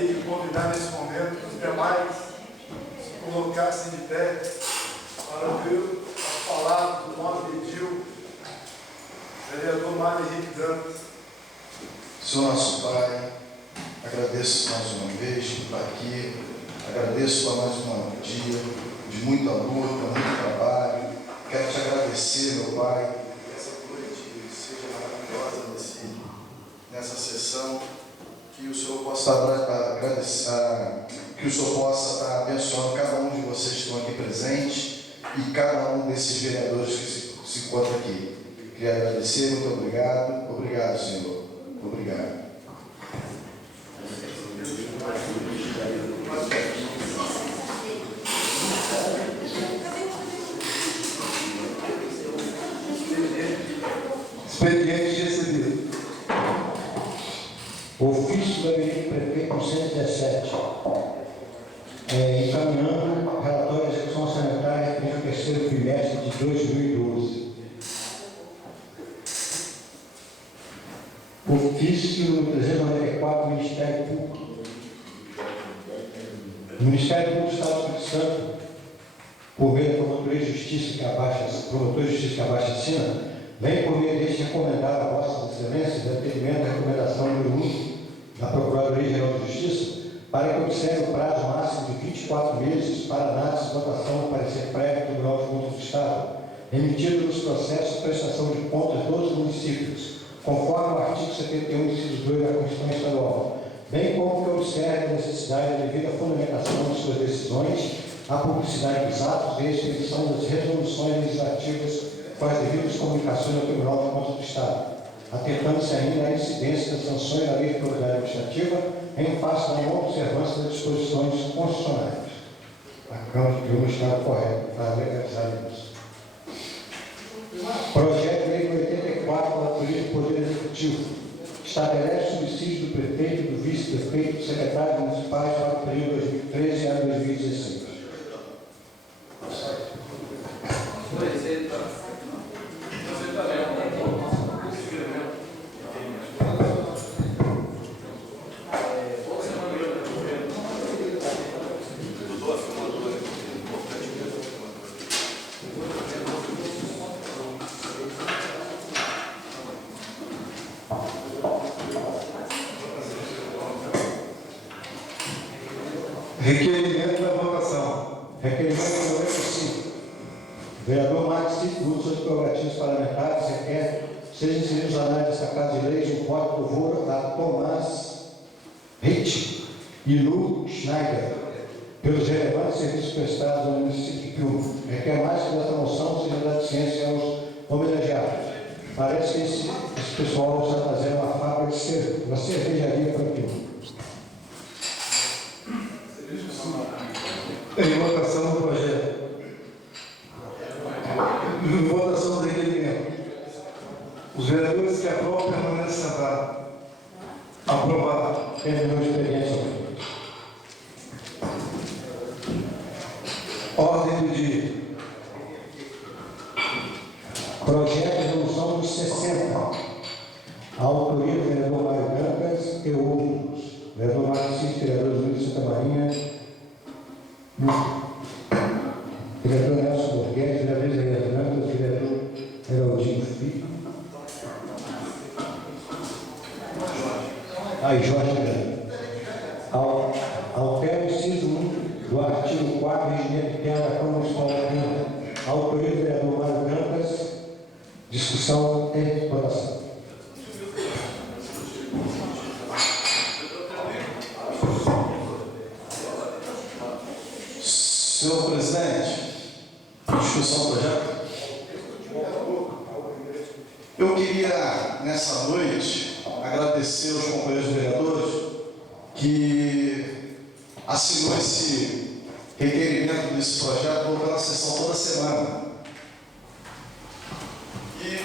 e de convidar nesse momento os demais se colocassem de pé para ouvir as palavras do nosso edil, vereador Mário Henrique Dantas. Senhor nosso Pai, agradeço mais uma vez por estar aqui, agradeço por mais um dia de muita luta, muito trabalho. Quero te agradecer, meu Pai, que essa noite seja maravilhosa nessa sessão, que o Senhor possa agradecer, que o Senhor possa estar abençoando cada um de vocês que estão aqui presentes e cada um desses vereadores que se encontram aqui. Queria agradecer, muito obrigado. Obrigado, Senhor. Obrigado. Expediente recebido. Ofício do gabinete prefeito 117. Encaminhando relatório de execução orçamentária referente ao terceiro trimestre de 2012. Ofício 394, Ministério Público. O Ministério Público do Estado do Espírito Santo, por meio da Promotoria de Justiça que abaixa assina, vem por meio deste recomendar a Vossa Excelência o atendimento à recomendação número 1 da Procuradoria-Geral de Justiça para que observe o prazo máximo de 24 meses para análise e votação do parecer prévio do Tribunal de Contas do Estado, emitido nos processos de prestação de contas dos municípios, conforme o artigo 71, inciso 2 da Constituição Estadual, bem como que observe a necessidade da devida fundamentação de suas decisões, a publicidade dos atos e a expedição das resoluções legislativas com as devidas comunicações ao Tribunal de Contas do Estado, atentando-se ainda à incidência das sanções da Lei de Autoridade Administrativa em face da não observância das disposições constitucionais. A Câmara de Tribunal está correto para legalizar isso. Projeto de Lei 84 da Autoria do Poder Executivo estabelece subsídio do prefeito, do vice-prefeito e do secretário municipais para o período 2013 a 2016. Requerimento da votação. Requerimento 95. O vereador Marcos Cito, suas prerrogativas parlamentares, requer seja inserido nos anais desta Casa de Leis um voto por favor a Tomás Ritt e Lu Schneider pelos relevantes serviços prestados ao município de Piúma. Requer mais que esta moção seja dada ciência aos homenageados. Parece que esse pessoal está fazendo uma fábrica de uma cervejaria para Piúma. Em votação do projeto. Em votação do requerimento. Os vereadores que aprovam permanecem sentados. Aprovado. Terminou a experiência. Ordem do dia. Projeto de resolução dos 60. A autoria do vereador Mário Dantas e outros. Vereador Marcos Cito, vereador Luiz de Santa Marinha, vereador Nelson Borges, vereador Isaías Dantas, vereador Heraldinho Filho. Jorge Grande. Altera o inciso 1 do artigo 4 do Regimento Interno da Câmara Municipal da Piúma. Autoria do vereador Mário Dantas. Discussão e votação. Senhor presidente, discussão do projeto. Eu queria, nessa noite, agradecer aos companheiros vereadores que assinou esse requerimento desse projeto, voltando à sessão toda semana. E,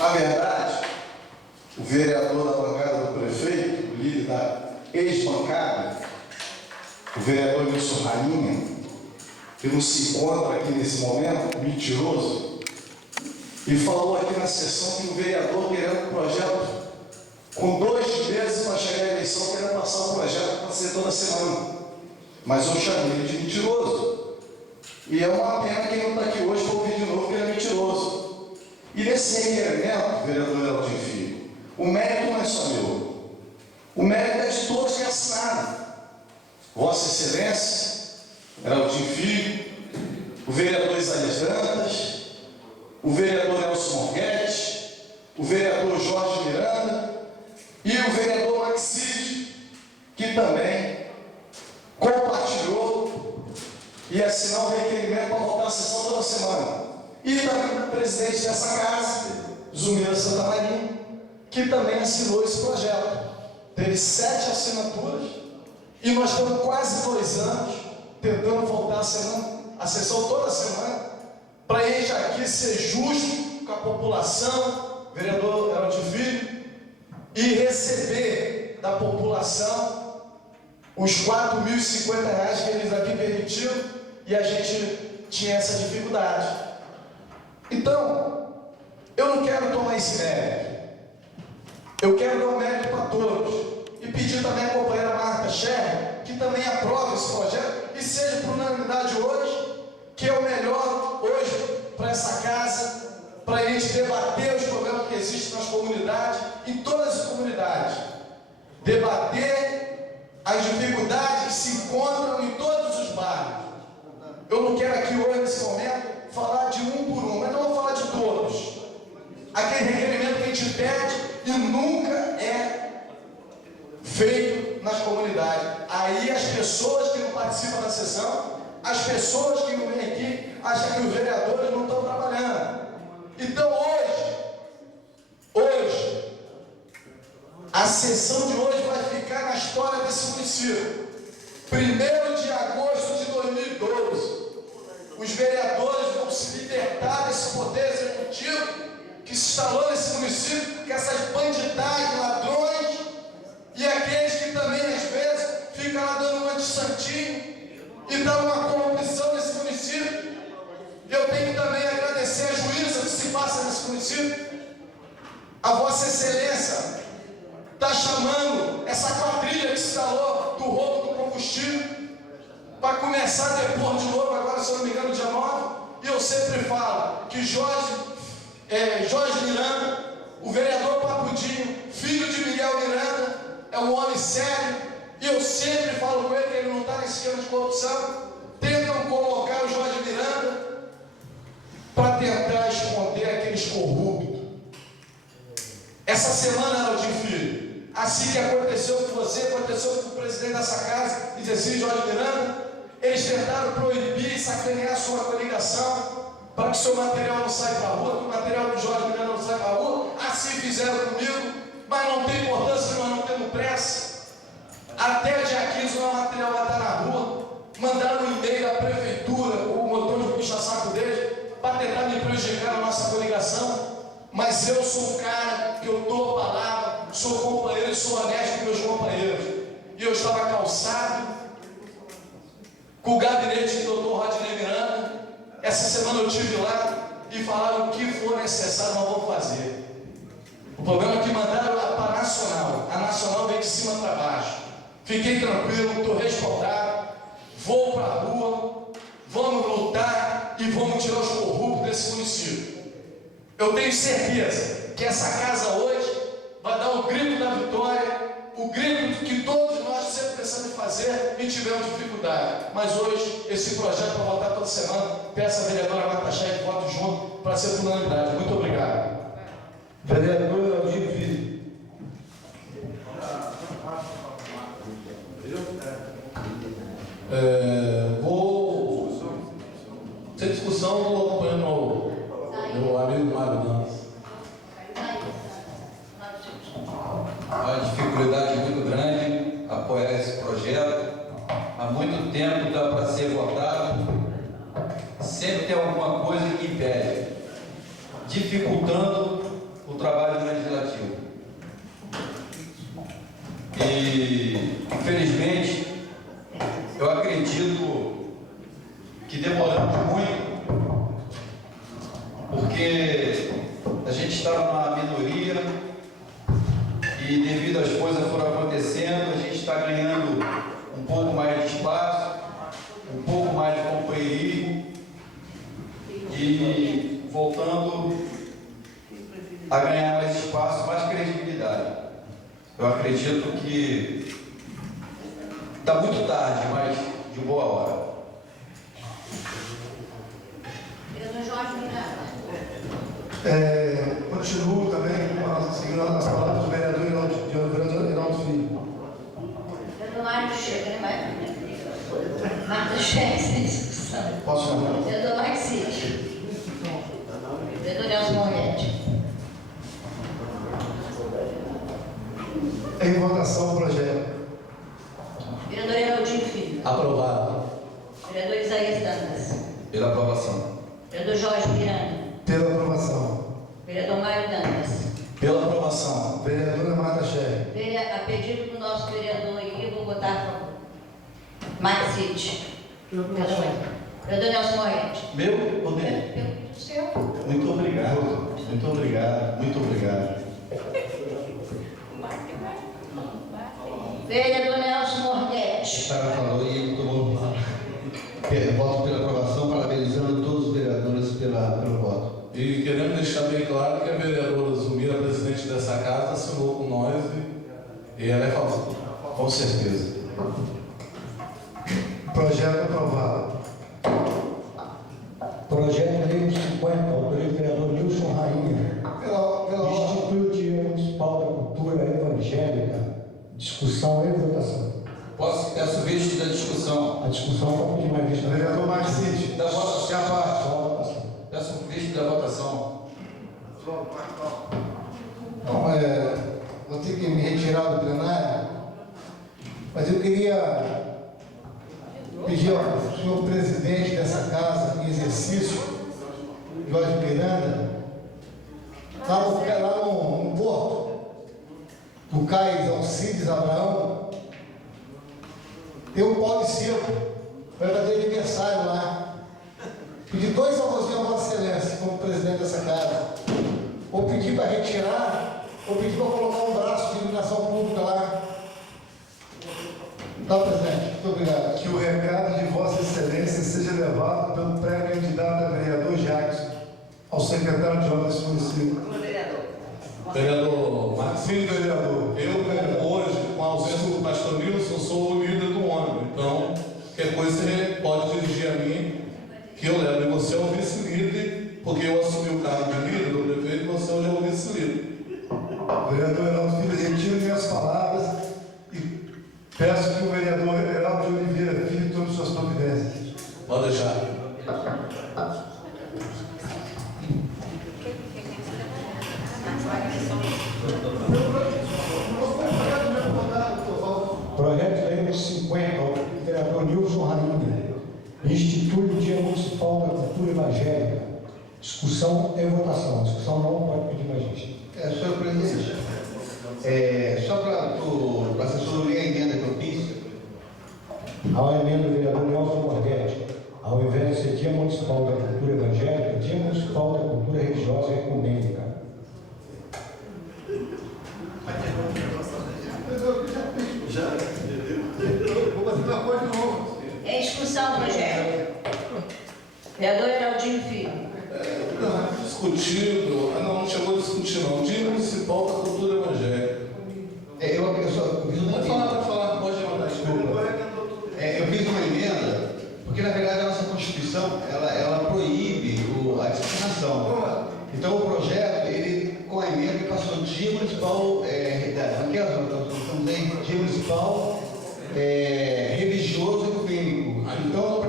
na verdade, o vereador da bancada do prefeito, o líder da ex-bancada, o vereador Wilson Rainha, que não se encontra aqui nesse momento, mentiroso, e falou aqui na sessão que o vereador, querendo um projeto Com 2 meses para chegar à eleição, querendo passar o projeto para ser toda semana. Mas eu chamei ele de mentiroso. E é uma pena quem não está aqui hoje para ouvir de novo que ele é mentiroso. E nesse requerimento, vereador Elton Filho, o mérito não é só meu. O mérito é de todos que assinaram. Vossa Excelência, Elton Filho, o vereador Isaías Dantas, o vereador Nelson Morguete, o vereador Jorge Miranda e o vereador Maxide, que também compartilhou e assinou o requerimento para voltar à sessão toda semana. E também o presidente dessa casa, Zumira Santa Maria, que também assinou esse projeto. Teve 7 assinaturas e nós estamos quase 2 anos tentando voltar a sessão toda semana, para a gente aqui ser justo com a população, vereador Elton Filho, e receber da população os R$4.050 que eles aqui permitiram, e a gente tinha essa dificuldade. Então, eu não quero tomar esse mérito. Eu quero dar um mérito para todos. E pedir também à companheira Marta Scherrer que também aprove esse projeto e seja por unanimidade hoje, que é o melhor hoje para essa casa, para a gente debater os problemas que existem nas comunidades, em todas as comunidades. Debater as dificuldades que se encontram em todos os bairros. Eu não quero aqui hoje, nesse momento, falar de um por um, mas eu vou falar de todos. Aquele requerimento que a gente pede e nunca é feito nas comunidades. Aí as pessoas que não participam da sessão, as pessoas que não vêm aqui, acham que os vereadores não estão trabalhando. Então hoje, a sessão de hoje vai ficar na história desse município. 1º de agosto de 2012, os vereadores vão se libertar desse poder executivo que se instalou nesse município, que essas bandidagens, ladrões e aqueles que também às vezes ficam lá dando um anti-santinho e dão uma corrupção nesse município. Eu tenho que também agradecer a juíza que se passa nesse município. A Vossa Excelência está chamando essa quadrilha que se instalou do roubo do combustível para começar a depor de novo, agora se eu não me engano, dia 9. E eu sempre falo que Jorge Miranda, o vereador Papudinho, filho de Miguel Miranda, é um homem sério, e eu sempre falo com ele que ele não está nesse esquema de corrupção. Tentam colocar o Jorge Miranda para tentar esconder aqueles corruptos. Essa semana, Elton Filho, assim que aconteceu com você, aconteceu com o presidente dessa casa, diz assim, Jorge Miranda, eles tentaram proibir e sacanear a sua coligação para que seu material não saia para a rua, que o material do Jorge Miranda não saia para a rua. Assim fizeram comigo, mas não tem importância, nós não temos pressa. Até dia 15 o material vai estar na rua. Mandaram um e-mail da prefeitura, o motor de puxa-saco deles, para tentar me prejudicar na nossa coligação. Mas eu sou um cara que eu dou a palavra, sou companheiro e sou honesto com meus companheiros. E eu estava calçado com o gabinete do Dr. Rodney Miranda. Essa semana eu estive lá e falaram o que for necessário nós vamos fazer. O problema é que mandaram para a Nacional. A Nacional veio de cima para baixo. Fiquei tranquilo, estou respaldado. Vou para a rua, vamos lutar e vamos tirar os corruptos desse município. Eu tenho certeza que essa casa hoje vai dar o grito da vitória, o grito que todos nós sempre pensamos em fazer e tivemos dificuldade. Mas hoje, esse projeto vai voltar toda semana. Peço a vereadora Marta Scherrer que vote junto para ser por unanimidade. Muito obrigado. Vereador Elton Filho. Sem discussão, vou acompanhando meu amigo Mário Dantas. Uma dificuldade muito grande apoiar esse projeto. Há muito tempo está para ser votado. Sempre tem alguma coisa que impede, dificultando o trabalho legislativo. E, infelizmente, eu acredito que demoramos muito, porque a gente estava numa minoria e, de Está muito tarde, mas de boa hora. Vereador Jorge Miranda. Continuo também seguindo as palavras do vereador Heraldo Filho. Vereador Mário Chega, né, Marta Chega, sem discussão. Posso chamar? Vereador Maxite. Vereador Nelson Moretti. Em votação o projeto. Vereador Heraldinho Filho. Aprovado. Vereador Isaías Dantas. Pela aprovação. Vereador Jorge Miranda. Pela aprovação. Vereador Mário Dantas. Pela aprovação. Vereadora Marta Chega. A pedido do nosso vereador aí, eu vou votar a favor. Maxite. Vereador Nelson Moretti. Meu poder. Pelo pedido seu. Muito obrigado. Muito obrigado. Muito obrigado. Vereador Nelson Moretti. O cara falou e ele tomou. Voto pela aprovação, parabenizando todos os vereadores pelo voto. E queremos deixar bem claro que a vereadora Zumira, presidente dessa casa, assinou com nós e ela é favor. Com certeza. Projeto aprovado. Projeto de lei 50, autoria do vereador Nilson Rainha. Institui o Dia Municipal da Cultura Evangélica. Discussão e votação. Peço visto da discussão. A discussão está pedindo mais vista. Vereador Maxite. Da votação. Se abate. Só a votação. Peço visto da votação. Não, vou ter que me retirar do plenário, mas eu queria pedir ao senhor presidente dessa casa em exercício, Jorge Miranda, lá no porto do Cais Alcides Abraão, tem um pau de circo, vai fazer aniversário lá. Pedir 2 almozinhos a Vossa Excelência, como presidente dessa casa. Ou pedir para retirar, ou pedir para colocar um braço de iluminação pública lá. Tá, presidente? Muito obrigado. Que o recado de Vossa Excelência seja levado pelo pré-candidato a vereador Jackson ao secretário de obras desse município. Vereador Marcos. Sim, vereador. Eu, hoje, com a ausência do pastor Nilson, sou o líder do ônibus. Então, qualquer coisa você pode dirigir a mim, que eu levo. E você é o vice-líder, porque eu assumi o cargo de líder do prefeito e você hoje é o vice-líder. Vereador Heraldo Filho, retiro minhas palavras e peço que o vereador Heraldo de Oliveira Filho tome suas providências. Pode deixar. Projeto de lei 50, autoria do vereador Nilson Rainha. Institui o Dia Municipal da Cultura Evangélica. Discussão e votação. A discussão não pode pedir mais vista. Senhor presidente, só para a assessoria a emenda que eu fiz, Ao emenda do vereador Nelson Moretti, ao invés de ser Dia Municipal da Cultura Evangélica, Dia Municipal da Cultura Religiosa e Ecumênica. Em discussão o projeto. Vereador Heraldinho Filho. Discutido, não chegou a discutir não. Dia Municipal da Cultura Evangélica. eu só fiz uma Pode falar, pode mandar desculpa. eu fiz uma emenda, porque na verdade a nossa Constituição, ela proíbe a discriminação. Então o projeto, ele, com a emenda, ele passou Dia Municipal, Dia Municipal Religioso e Ecumênico. Então,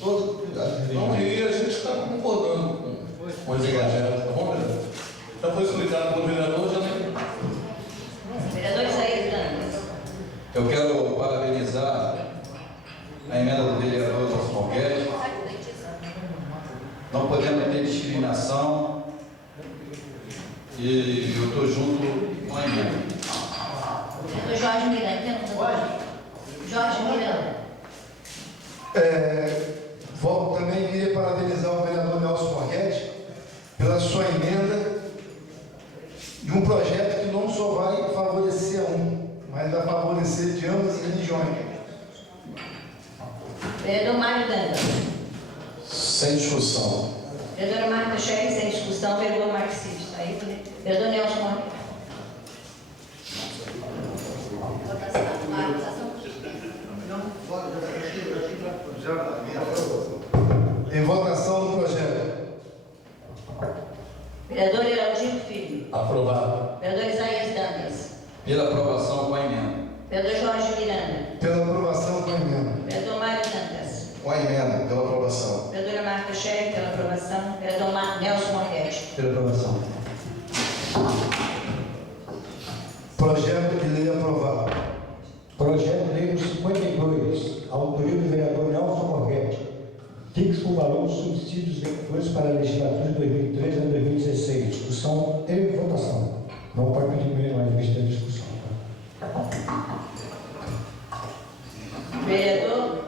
todas as Então, religiões. e a gente está concordando com esse projeto, tá bom, vereador? Já foi explicado pelo vereador, já nem... Vereador Isaías Dantas. Eu quero parabenizar a emenda do vereador Nelson Moretti. Não podemos ter discriminação e eu estou junto com a emenda. Vereador Jorge Miranda. Jorge Miranda. Também queria parabenizar o vereador Nelson Moretti pela sua emenda de um projeto que não só vai favorecer a um, mas vai favorecer de ambas as religiões. Vereador Mário Dantas. Sem discussão. Vereadora Marta Chega, sem discussão. Vereador Marxista. Aí, vereador Nelson Moretti. Votação. valor dos subsídios benfeitores para a legislatura de 2013 a 2016. Discussão e votação. Não pode pedir mais vista da discussão. Vereador?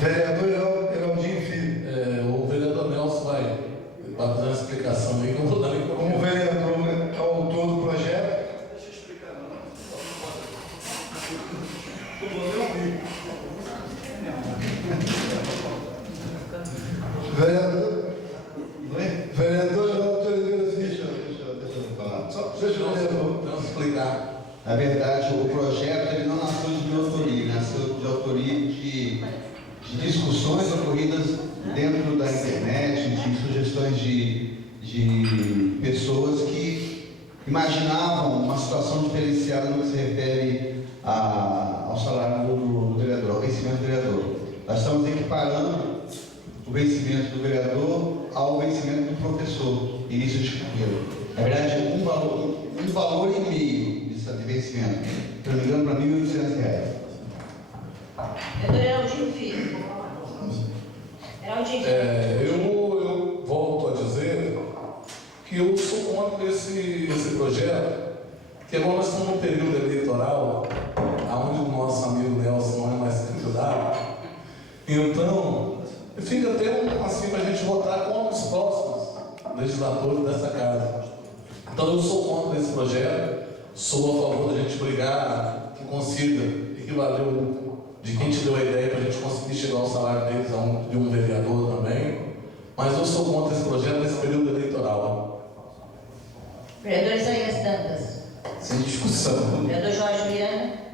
Vereador Heraldinho Filho. O vereador Nelson vai dar uma explicação aí, que eu não vou dar nem Como vereador autor do projeto, vereador Geraldo Oliveira Filho. Deixa eu falar. Deixa o vereador. Vamos explicar. Na verdade, o projeto ele não nasceu de minha autoria, nasceu de autoria de discussões ocorridas dentro da internet, de sugestões de pessoas que imaginavam uma situação diferenciada no que se refere ao salário do vereador, ao vencimento do vereador. Nós estamos equiparando o vencimento do vereador ao vencimento do professor, início de carreira. Na verdade, um valor e meio de vencimento, se não me engano, para R$ 1.800. Vereador Heraldinho Filho. Heraldinho Filho. Eu volto a dizer que eu sou contra esse projeto, que agora nós estamos num período eleitoral, onde o nosso amigo Nelson não é mais candidato, então fica até assim para a gente votar contra os próximos legisladores dessa casa. Então eu sou contra esse projeto, sou a favor da gente brigar que consiga equivaler de quem te deu a ideia para a gente conseguir chegar ao salário deles de um vereador também, mas eu sou contra esse projeto nesse período eleitoral. Vereador Isaías Dantas. Sem discussão. Vereador Jorge Miranda.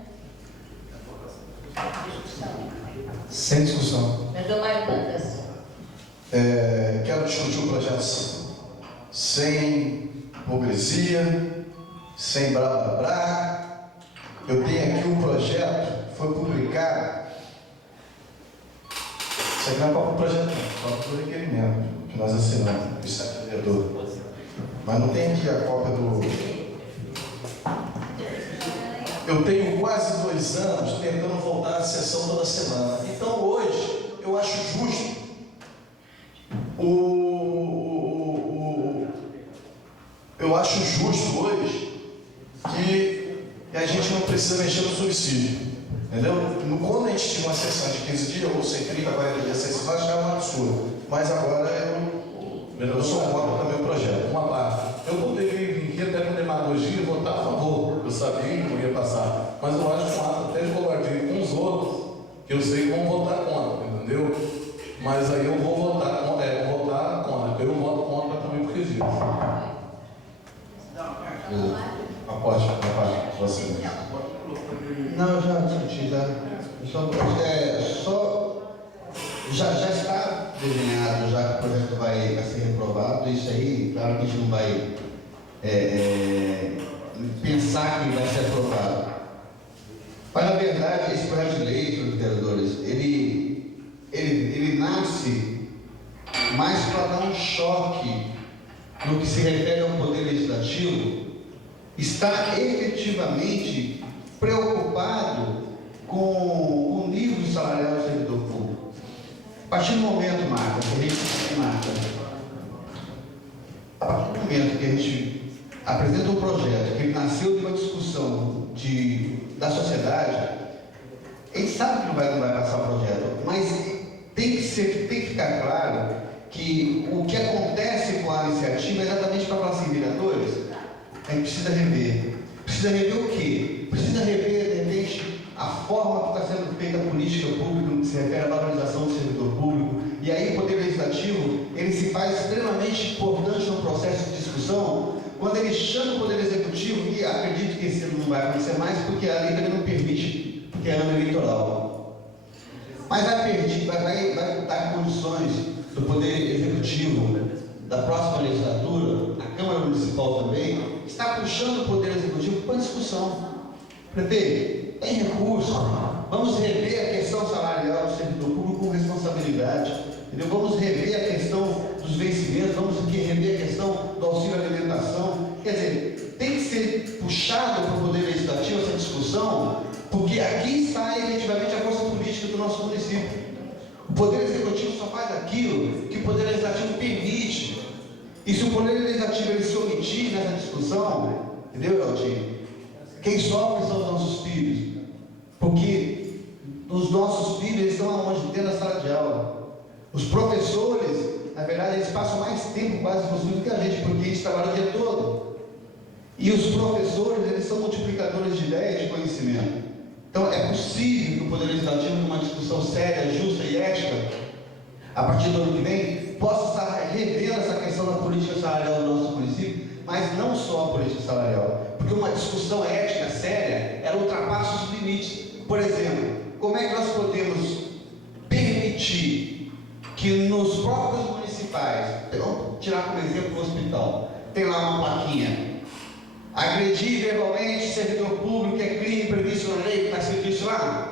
Sem discussão. Vereador Mário Dantas. Quero discutir o projeto sem hipocrisia, sem blá. Eu tenho aqui um projeto, foi publicado. Isso aqui não é próprio projeto, não, é próprio requerimento que nós assinamos, do Estado vereador. Mas não tem aqui a cópia do. Eu tenho quase 2 anos tentando voltar à sessão toda semana. Então hoje eu acho justo eu acho justo hoje que a gente não precisa mexer no subsídio. Entendeu? Quando a gente tinha uma sessão de 15 dias, ou sei 30, 40 dias sem se achava um absurdo. Mas agora eu sou contra também o projeto. Uma parte. Eu poderia vir aqui até com demagogia e votar a favor. Eu sabia que não ia passar. Mas eu acho um ato até de covardia com os outros, que eu sei que vão votar contra, entendeu? Mas aí eu vou votar contra. Eu voto contra também porque disso. Aposto na parte de você. Não, eu já discuti, já está desenhado, já que o projeto vai ser reprovado. Isso aí, claro que a gente não vai pensar que vai ser aprovado. Mas, na verdade, esse projeto de lei, senhores vereadores, ele nasce mais para dar um choque no que se refere ao poder legislativo, está efetivamente preocupado com o nível salarial do servidor público. A partir do momento, Marta, a partir do momento que a gente apresenta um projeto que nasceu de uma discussão da sociedade, a gente sabe que não vai passar o projeto, mas tem que ficar claro que o que acontece com a iniciativa é exatamente para falar assim, vereadores, a gente precisa rever. Precisa rever o quê? Precisa rever, de repente, a forma que está sendo feita a política pública no que se refere à valorização do servidor público. E aí o Poder Legislativo, ele se faz extremamente importante no processo de discussão, quando ele chama o Poder Executivo, e acredito que esse não vai acontecer mais, porque a lei também não permite, porque é ano eleitoral. Mas vai dar condições do Poder Executivo, da próxima legislatura, a Câmara Municipal também, está puxando o Poder Executivo para discussão. Prefeito, tem recurso, vamos rever a questão salarial do servidor público com responsabilidade, entendeu? Vamos rever a questão dos vencimentos, vamos rever a questão do auxílio à alimentação. Quer dizer, tem que ser puxado para o Poder Legislativo essa discussão, porque aqui está efetivamente a força política do nosso município. O Executivo só faz aquilo que o Poder Legislativo permite. E se o Poder Legislativo ele se omitir nessa discussão, entendeu, Eltinho? Quem sofre são os nossos filhos. Porque os nossos filhos eles estão aonde? Dentro da sala de aula. Os professores, na verdade, eles passam mais tempo quase com os filhos do que a gente, porque a gente trabalha o dia todo. E os professores, eles são multiplicadores de ideias e de conhecimento. Então, é possível que o Poder Legislativo, numa discussão séria, justa e ética, a partir do ano que vem, possa estar revendo essa questão da política salarial do nosso município, mas não só a política salarial, porque uma discussão ética séria, ela ultrapassa os limites. Por exemplo, como é que nós podemos permitir que nos próprios municipais, vamos tirar como exemplo o hospital, tem lá uma plaquinha: agredir verbalmente servidor público é crime previsto na lei, está escrito isso lá?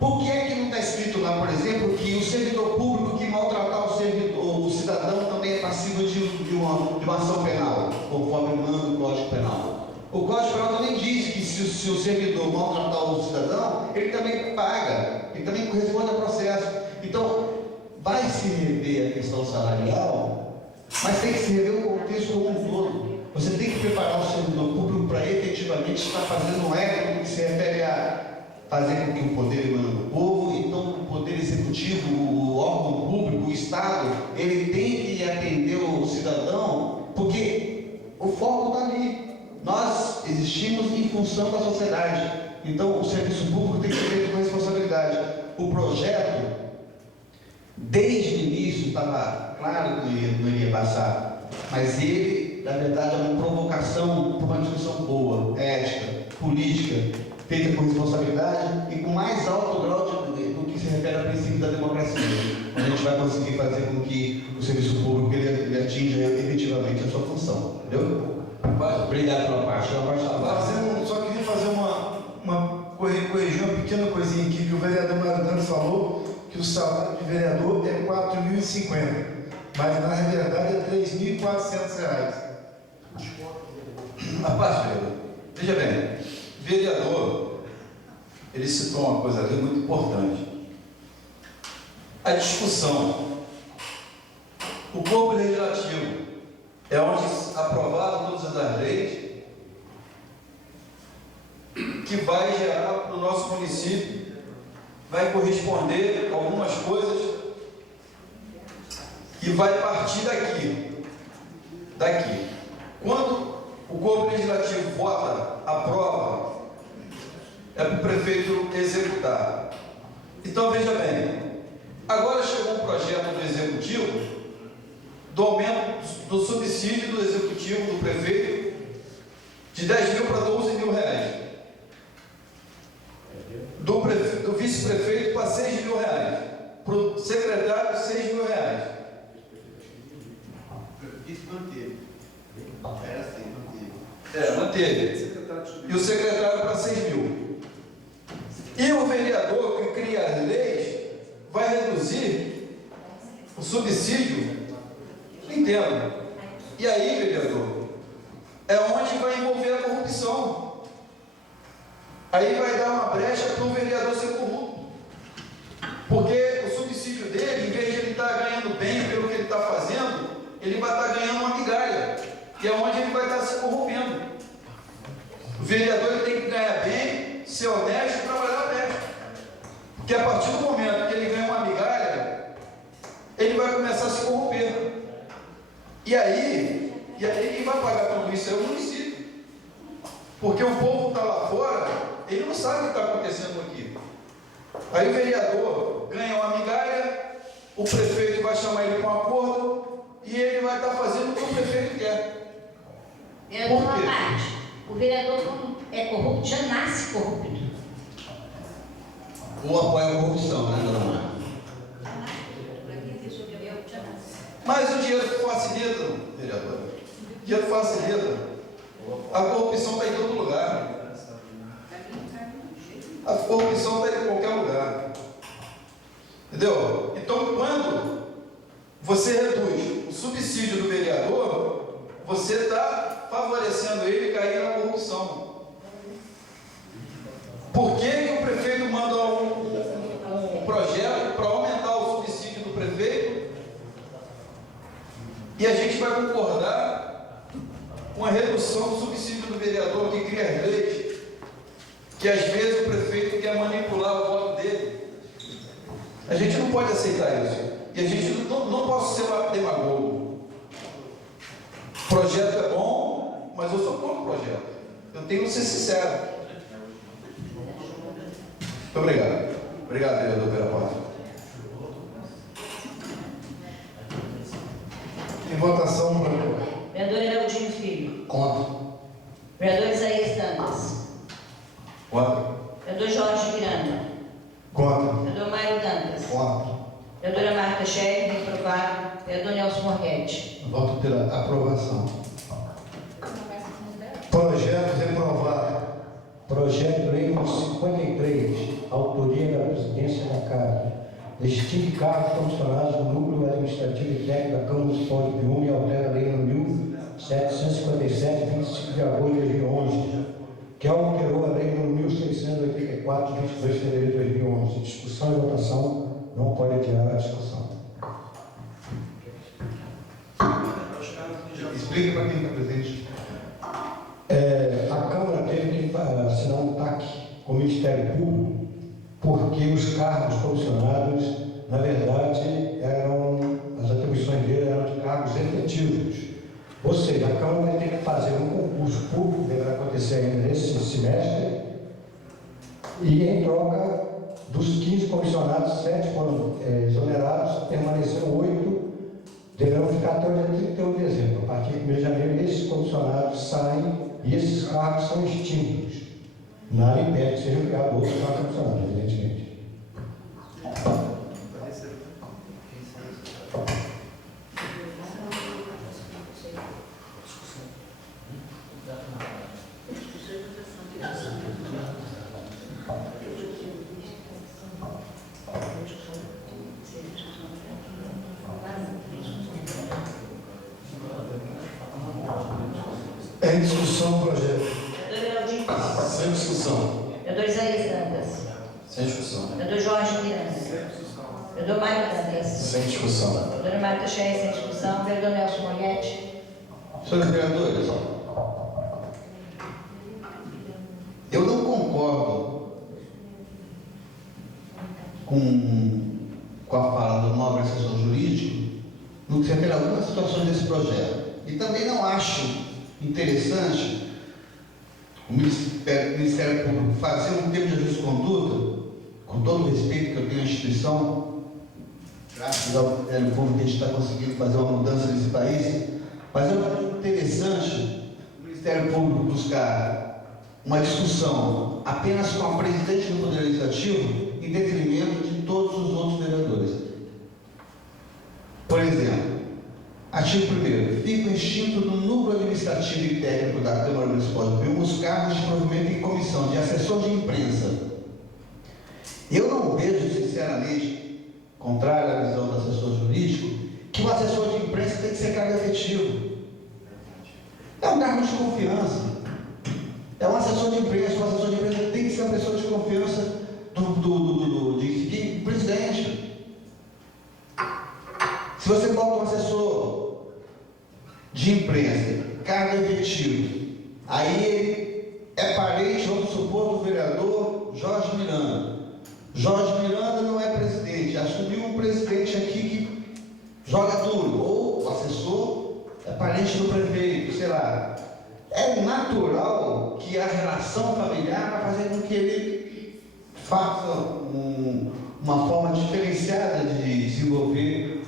Por que é que não está escrito lá, por exemplo, que o servidor público que maltratar o cidadão também é passível de uma ação penal, conforme manda o Código Penal? O Código Penal também diz que se o servidor maltratar o cidadão, ele também paga, ele também corresponde ao processo. Então, vai se rever a questão salarial, mas tem que se rever o contexto como um todo. Você tem que preparar o servidor público para efetivamente estar fazendo um eco que se refere a fazer com que o poder emane do povo. Então, o poder executivo, o órgão público, o Estado, ele tem que atender o cidadão, porque o foco está ali. Nós existimos em função da sociedade. Então, o serviço público tem que ser feito com responsabilidade. O projeto, desde o início, estava claro que não iria passar, mas ele, na verdade, é uma provocação para uma discussão boa, ética, política, feita com responsabilidade e com mais alto grau do que se refere ao princípio da democracia. A gente vai conseguir fazer com que o serviço público ele atinja efetivamente a sua função, entendeu? Obrigado pela parte. Só queria fazer corrigir uma pequena coisinha aqui, que o vereador Maradano falou que o salário de vereador é R$ 4.050, mas na verdade é R$ 3.400. Rapaz, veja bem, vereador, ele citou uma coisa ali muito importante. A discussão. O corpo legislativo é onde aprovaram todas as leis que vai gerar para o nosso município, vai corresponder a algumas coisas e vai partir daqui. Quando o corpo legislativo vota, aprova, é para o prefeito executar. Então veja bem, agora chegou um projeto do executivo do aumento do subsídio do executivo, do prefeito, de 10 mil para 12 mil reais. Do vice-prefeito para 6 mil reais. Para o secretário, 6 mil reais. Isso manteve. Era assim, manteve. Manteve. E o secretário para 6 mil. E o vereador que cria as leis vai reduzir o subsídio. Entendo. E aí, vereador, é onde vai envolver a corrupção. Aí vai dar uma brecha para o vereador ser corrupto. Porque o subsídio dele, em vez de ele estar ganhando bem pelo que ele está fazendo, ele vai estar ganhando uma migalha. E é onde ele vai estar se corrompendo. O vereador ele tem que ganhar bem, ser honesto e trabalhar honesto. Porque a partir do momento que ele ganha uma migalha, ele vai começar a se corromper. E aí quem vai pagar tudo isso é o município. Porque o povo está lá fora, ele não sabe o que está acontecendo aqui. Aí o vereador ganha uma migalha, o prefeito vai chamar ele para um acordo e ele vai estar fazendo o que o prefeito quer. Eu uma parte. O vereador, como é corrupto, já nasce corrupto. Ou apoia a corrupção, né, dona Mara? Mas o dinheiro facilita, vereador. O dinheiro facilita. A corrupção está em todo lugar. A corrupção está em qualquer lugar. Entendeu? Então, quando você reduz o subsídio do vereador, você está favorecendo ele cair na corrupção. Por que o prefeito manda um projeto para aumentar o subsídio do prefeito que às vezes o prefeito quer manipular o voto dele. A gente não pode aceitar isso. E a gente não pode ser demagogo. O projeto é bom, mas eu sou contra o projeto. Eu tenho que ser sincero. Muito obrigado. Obrigado, vereador, pela palavra. Em votação, vereador. Vereador Heraldinho Filho. Contra. Vereador Isaías Dantas. Contra. Vereador Jorge Miranda. Contra. Vereador Mário Dantas. Contra. Vereadora Marta Scherer, reprovado. Vereador Nelson Morguete. Voto pela aprovação. Projeto reprovado. Projeto de Lei número 53, autoria da Presidência da Casa. Extingue cargos comissionados do Núcleo Administrativo e Técnico da Câmara Municipal de Piúma e altera a Lei número 1757, 25 de agosto de 2011, que alterou a Lei número 1684, 22 de fevereiro de 2011. Discussão e votação, não pode adiar a discussão. Explica para quem está presente. A Câmara teve que assinar um TAC com o Ministério Público, porque os cargos comissionados, na verdade, as atribuições dele eram de cargos efetivos. Ou seja, a Câmara vai ter que fazer um concurso público, que deverá acontecer ainda nesse semestre, e em troca dos 15 comissionados, 7 foram exonerados, permaneceram 8, deverão ficar até o dia 31 de dezembro. A partir de 1 de janeiro, esses comissionados saem e esses cargos são extintos. Nada impede que sejam criados outros cargos comissionados, evidentemente. Em discussão, projeto. Vereador Heraldinho Filho. Sem discussão. Vereador Isaías Dantas. Sem discussão. Vereador Jorge Miranda. Vereador Mário Dantas. Sem discussão. Vereadora Marta Scherer, sem discussão. Vereador Nelson Morguete. Senhores vereadores, eu não concordo com a fala do nobre assessor jurídico no que se refere a algumas situações desse projeto. E também não acho interessante o Ministério Público fazer um termo de ajuste de conduta, com todo o respeito que eu tenho à instituição, graças ao Ministério Público que a gente está conseguindo fazer uma mudança nesse país, mas eu acho interessante o Ministério Público buscar uma discussão apenas com a presidente do Poder Legislativo em detrimento de todos os outros vereadores. Por exemplo, artigo 1º. Fica extinto do núcleo administrativo e técnico da Câmara Municipal de Piúma os cargos de provimento em comissão de assessor de imprensa. Eu não vejo, sinceramente, contrário à visão do assessor jurídico, que o assessor de imprensa tem que ser cargo efetivo. É um cargo de confiança. É um assessor de imprensa. O assessor de imprensa tem que ser uma pessoa de confiança de presidente. Se você bota um assessor de imprensa, cargo efetivo, aí ele é parente, vamos supor, do vereador Jorge Miranda. Jorge Miranda não é presidente, assumiu um presidente aqui que joga duro, ou o assessor é parente do prefeito, sei lá. É natural que a relação familiar vai fazer com que ele faça uma forma diferenciada de desenvolver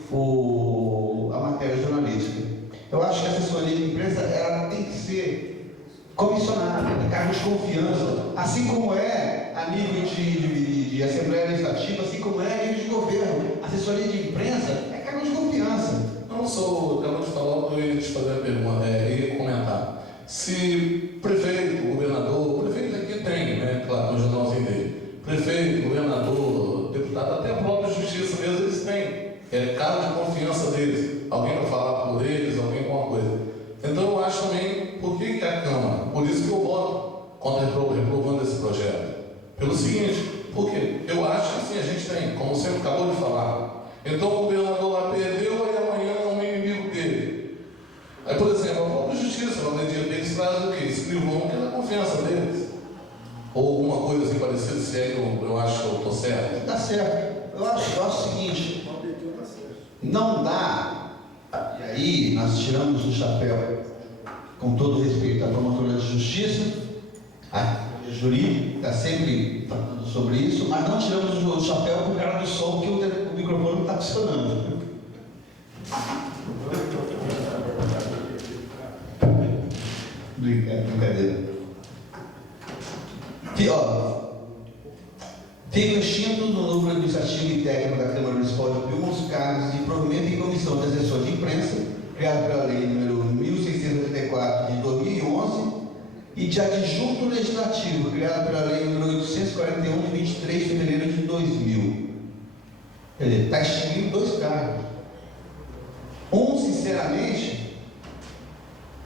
a matéria jornalística. Eu acho que a assessoria de imprensa ela tem que ser comissionada, cargo de confiança, assim como é a nível de Assembleia Legislativa, assim como é a nível de governo. A assessoria de imprensa é cargo de confiança. Não sou, acabou de falar, eu ia te fazer a pergunta, ia comentar. Se prefeito, governador, o prefeito aqui tem, né, claro, no jornalzinho dele, prefeito, governador, deputado, até a própria justiça mesmo, eles têm. É cargo de confiança deles. Alguém vai falar por eles, alguém com alguma coisa. Então eu acho também, por que a Câmara? Por isso que eu voto contra reprovando esse projeto. Pelo seguinte, porque eu acho que assim a gente tem, como você acabou de falar. Então o governador lá perdeu e amanhã é um inimigo dele. Aí, por exemplo, a própria justiça, no dia deles traz o quê? Escrivão, que é da confiança deles. Ou alguma coisa certo. Eu acho o seguinte, não dá, e aí nós tiramos o chapéu, com todo respeito à promotoria de justiça, a jurídica está sempre falando sobre isso, mas não tiramos o chapéu por cara do som que o microfone não está funcionando. Brincadeira. Fico extinto no núcleo administrativo e técnico da Câmara Municipal de Piúma os cargos de provimento e comissão de assessor de imprensa, criado pela lei número 1684 de 2011, e de adjunto legislativo, criado pela lei número 841 de 23 de fevereiro de 2000. Quer dizer, está extinguindo 2 cargos. Sinceramente,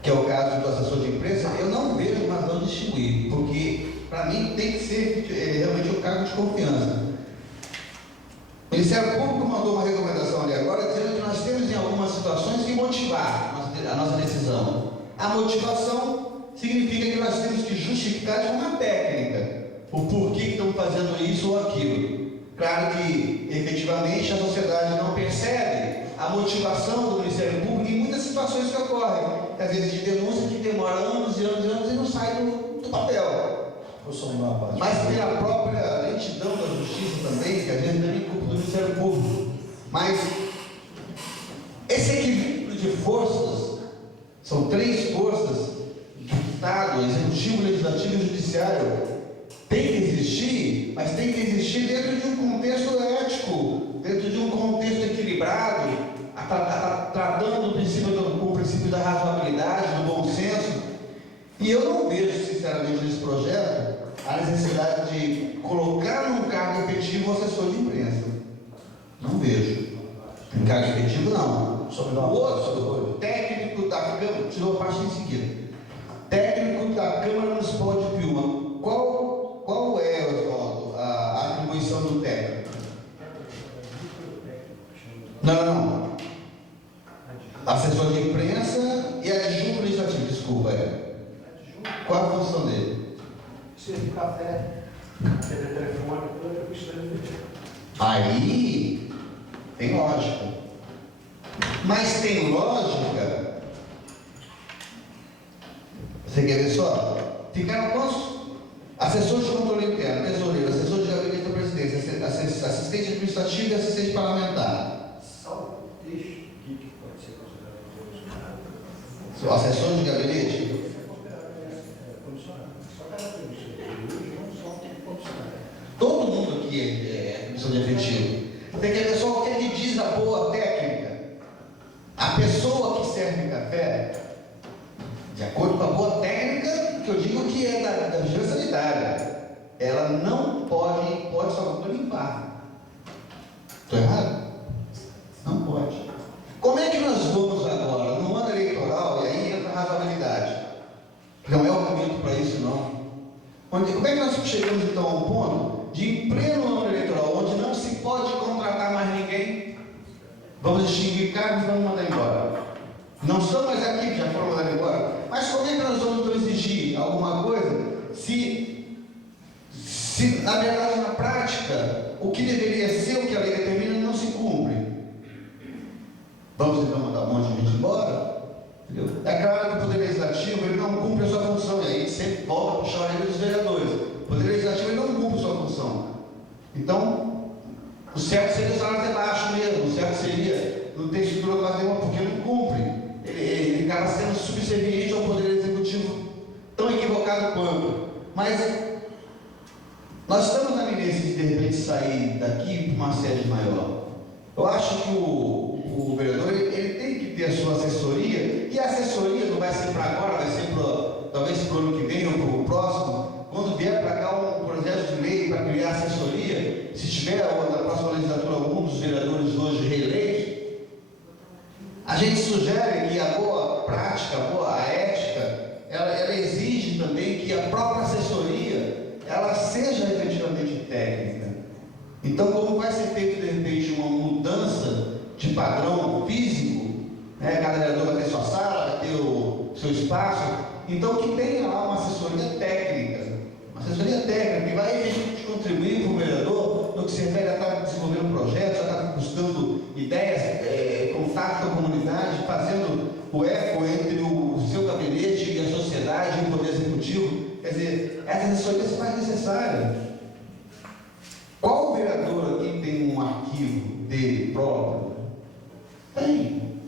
que é o caso do assessor de imprensa, eu não vejo razão de extinguir, porque para mim tem que ser realmente um cargo de confiança. O Ministério Público mandou uma recomendação ali agora, dizendo que nós temos em algumas situações que motivar a nossa decisão. A motivação significa que nós temos que justificar de forma técnica o porquê que estamos fazendo isso ou aquilo. Claro que, efetivamente, a sociedade não percebe a motivação do Ministério Público em muitas situações que ocorrem, às vezes de denúncia que demora anos e anos e anos e não sai do papel. Mas pela própria lentidão da justiça também, que às vezes não é culpa do Ministério Público. Mas esse equilíbrio de forças, são 3 forças do Estado, Executivo, Legislativo e Judiciário, tem que existir, mas tem que existir dentro de um contexto ético, dentro de um contexto equilibrado, tratando com o princípio da razoabilidade, do bom senso. E eu não vejo, sinceramente, nesse projeto, a necessidade de colocar num cargo efetivo o assessor de imprensa. Não vejo. Em cargo efetivo, não. O outro, técnico da Câmara, tirou a parte em seguida. Técnico da Câmara Municipal de Piúma. Qual é, Oswaldo, a atribuição do técnico? Não. Assessor de imprensa e adjunto legislativo, desculpa. Qual a função dele? Servir café, atender telefone, toda atribuição efetiva. Aí tem lógica. Mas tem lógica. Você quer ver só? Ficaram quantos? Assessor de controle interno, tesoureiro, assessor de gabinete da presidência, assistente administrativo e assistente parlamentar. Só deixa que pode ser considerado O assessor de gabinete? Todo mundo aqui é comissão de efetivo. Tem que ver só o que ele diz a boa técnica. A pessoa que serve café, de acordo com a boa técnica, que eu digo que é da vigilância sanitária, ela não pode só limpar. Estou errado? Não pode. Como é que nós vamos agora, no ano eleitoral, e aí entra a razoabilidade? Não é o momento para isso, não. Como é que nós chegamos então a um ponto de, em pleno ano eleitoral, onde não se pode contratar mais ninguém, vamos extinguir cargos e vamos mandar embora? Não estamos mais aqui, já foram mandados embora. Mas como é que nós vamos então exigir alguma coisa se na verdade, na prática, o que deveria ser o que a lei determina não se cumpre? Vamos então mandar um monte de gente embora? Entendeu? É claro que o Poder Legislativo ele não cumpre a sua função, e aí sempre volta a puxar a orelha dos vereadores. O Poder Legislativo ele não cumpre a sua função. Então, o certo seria o salário de baixo mesmo, o certo seria não ter estrutura quase nenhuma, porque não cumpre. Ele acaba sendo subserviente ao Poder Executivo, tão equivocado quanto. Mas nós estamos na iminência de repente sair daqui para uma sede maior. Eu acho que o vereador ele tem que ter a sua assessoria, e a assessoria não vai ser para agora, vai ser talvez para o ano que vem ou para o próximo. Quando vier para cá um projeto de lei para criar assessoria, se tiver na próxima legislatura algum dos vereadores hoje reeleitos, a gente sugere que a boa prática, a ética, ela exige também que a própria assessoria ela seja efetivamente técnica. Então, como vai ser feito de repente uma mudança de padrão físico, né? Cada vereador vai ter sua sala, vai ter o seu espaço, então que tenha lá uma assessoria técnica que vai efetivamente contribuir para o vereador no que se refere a As assessorias se faz necessária. Qual vereador aqui tem um arquivo dele próprio? Tem.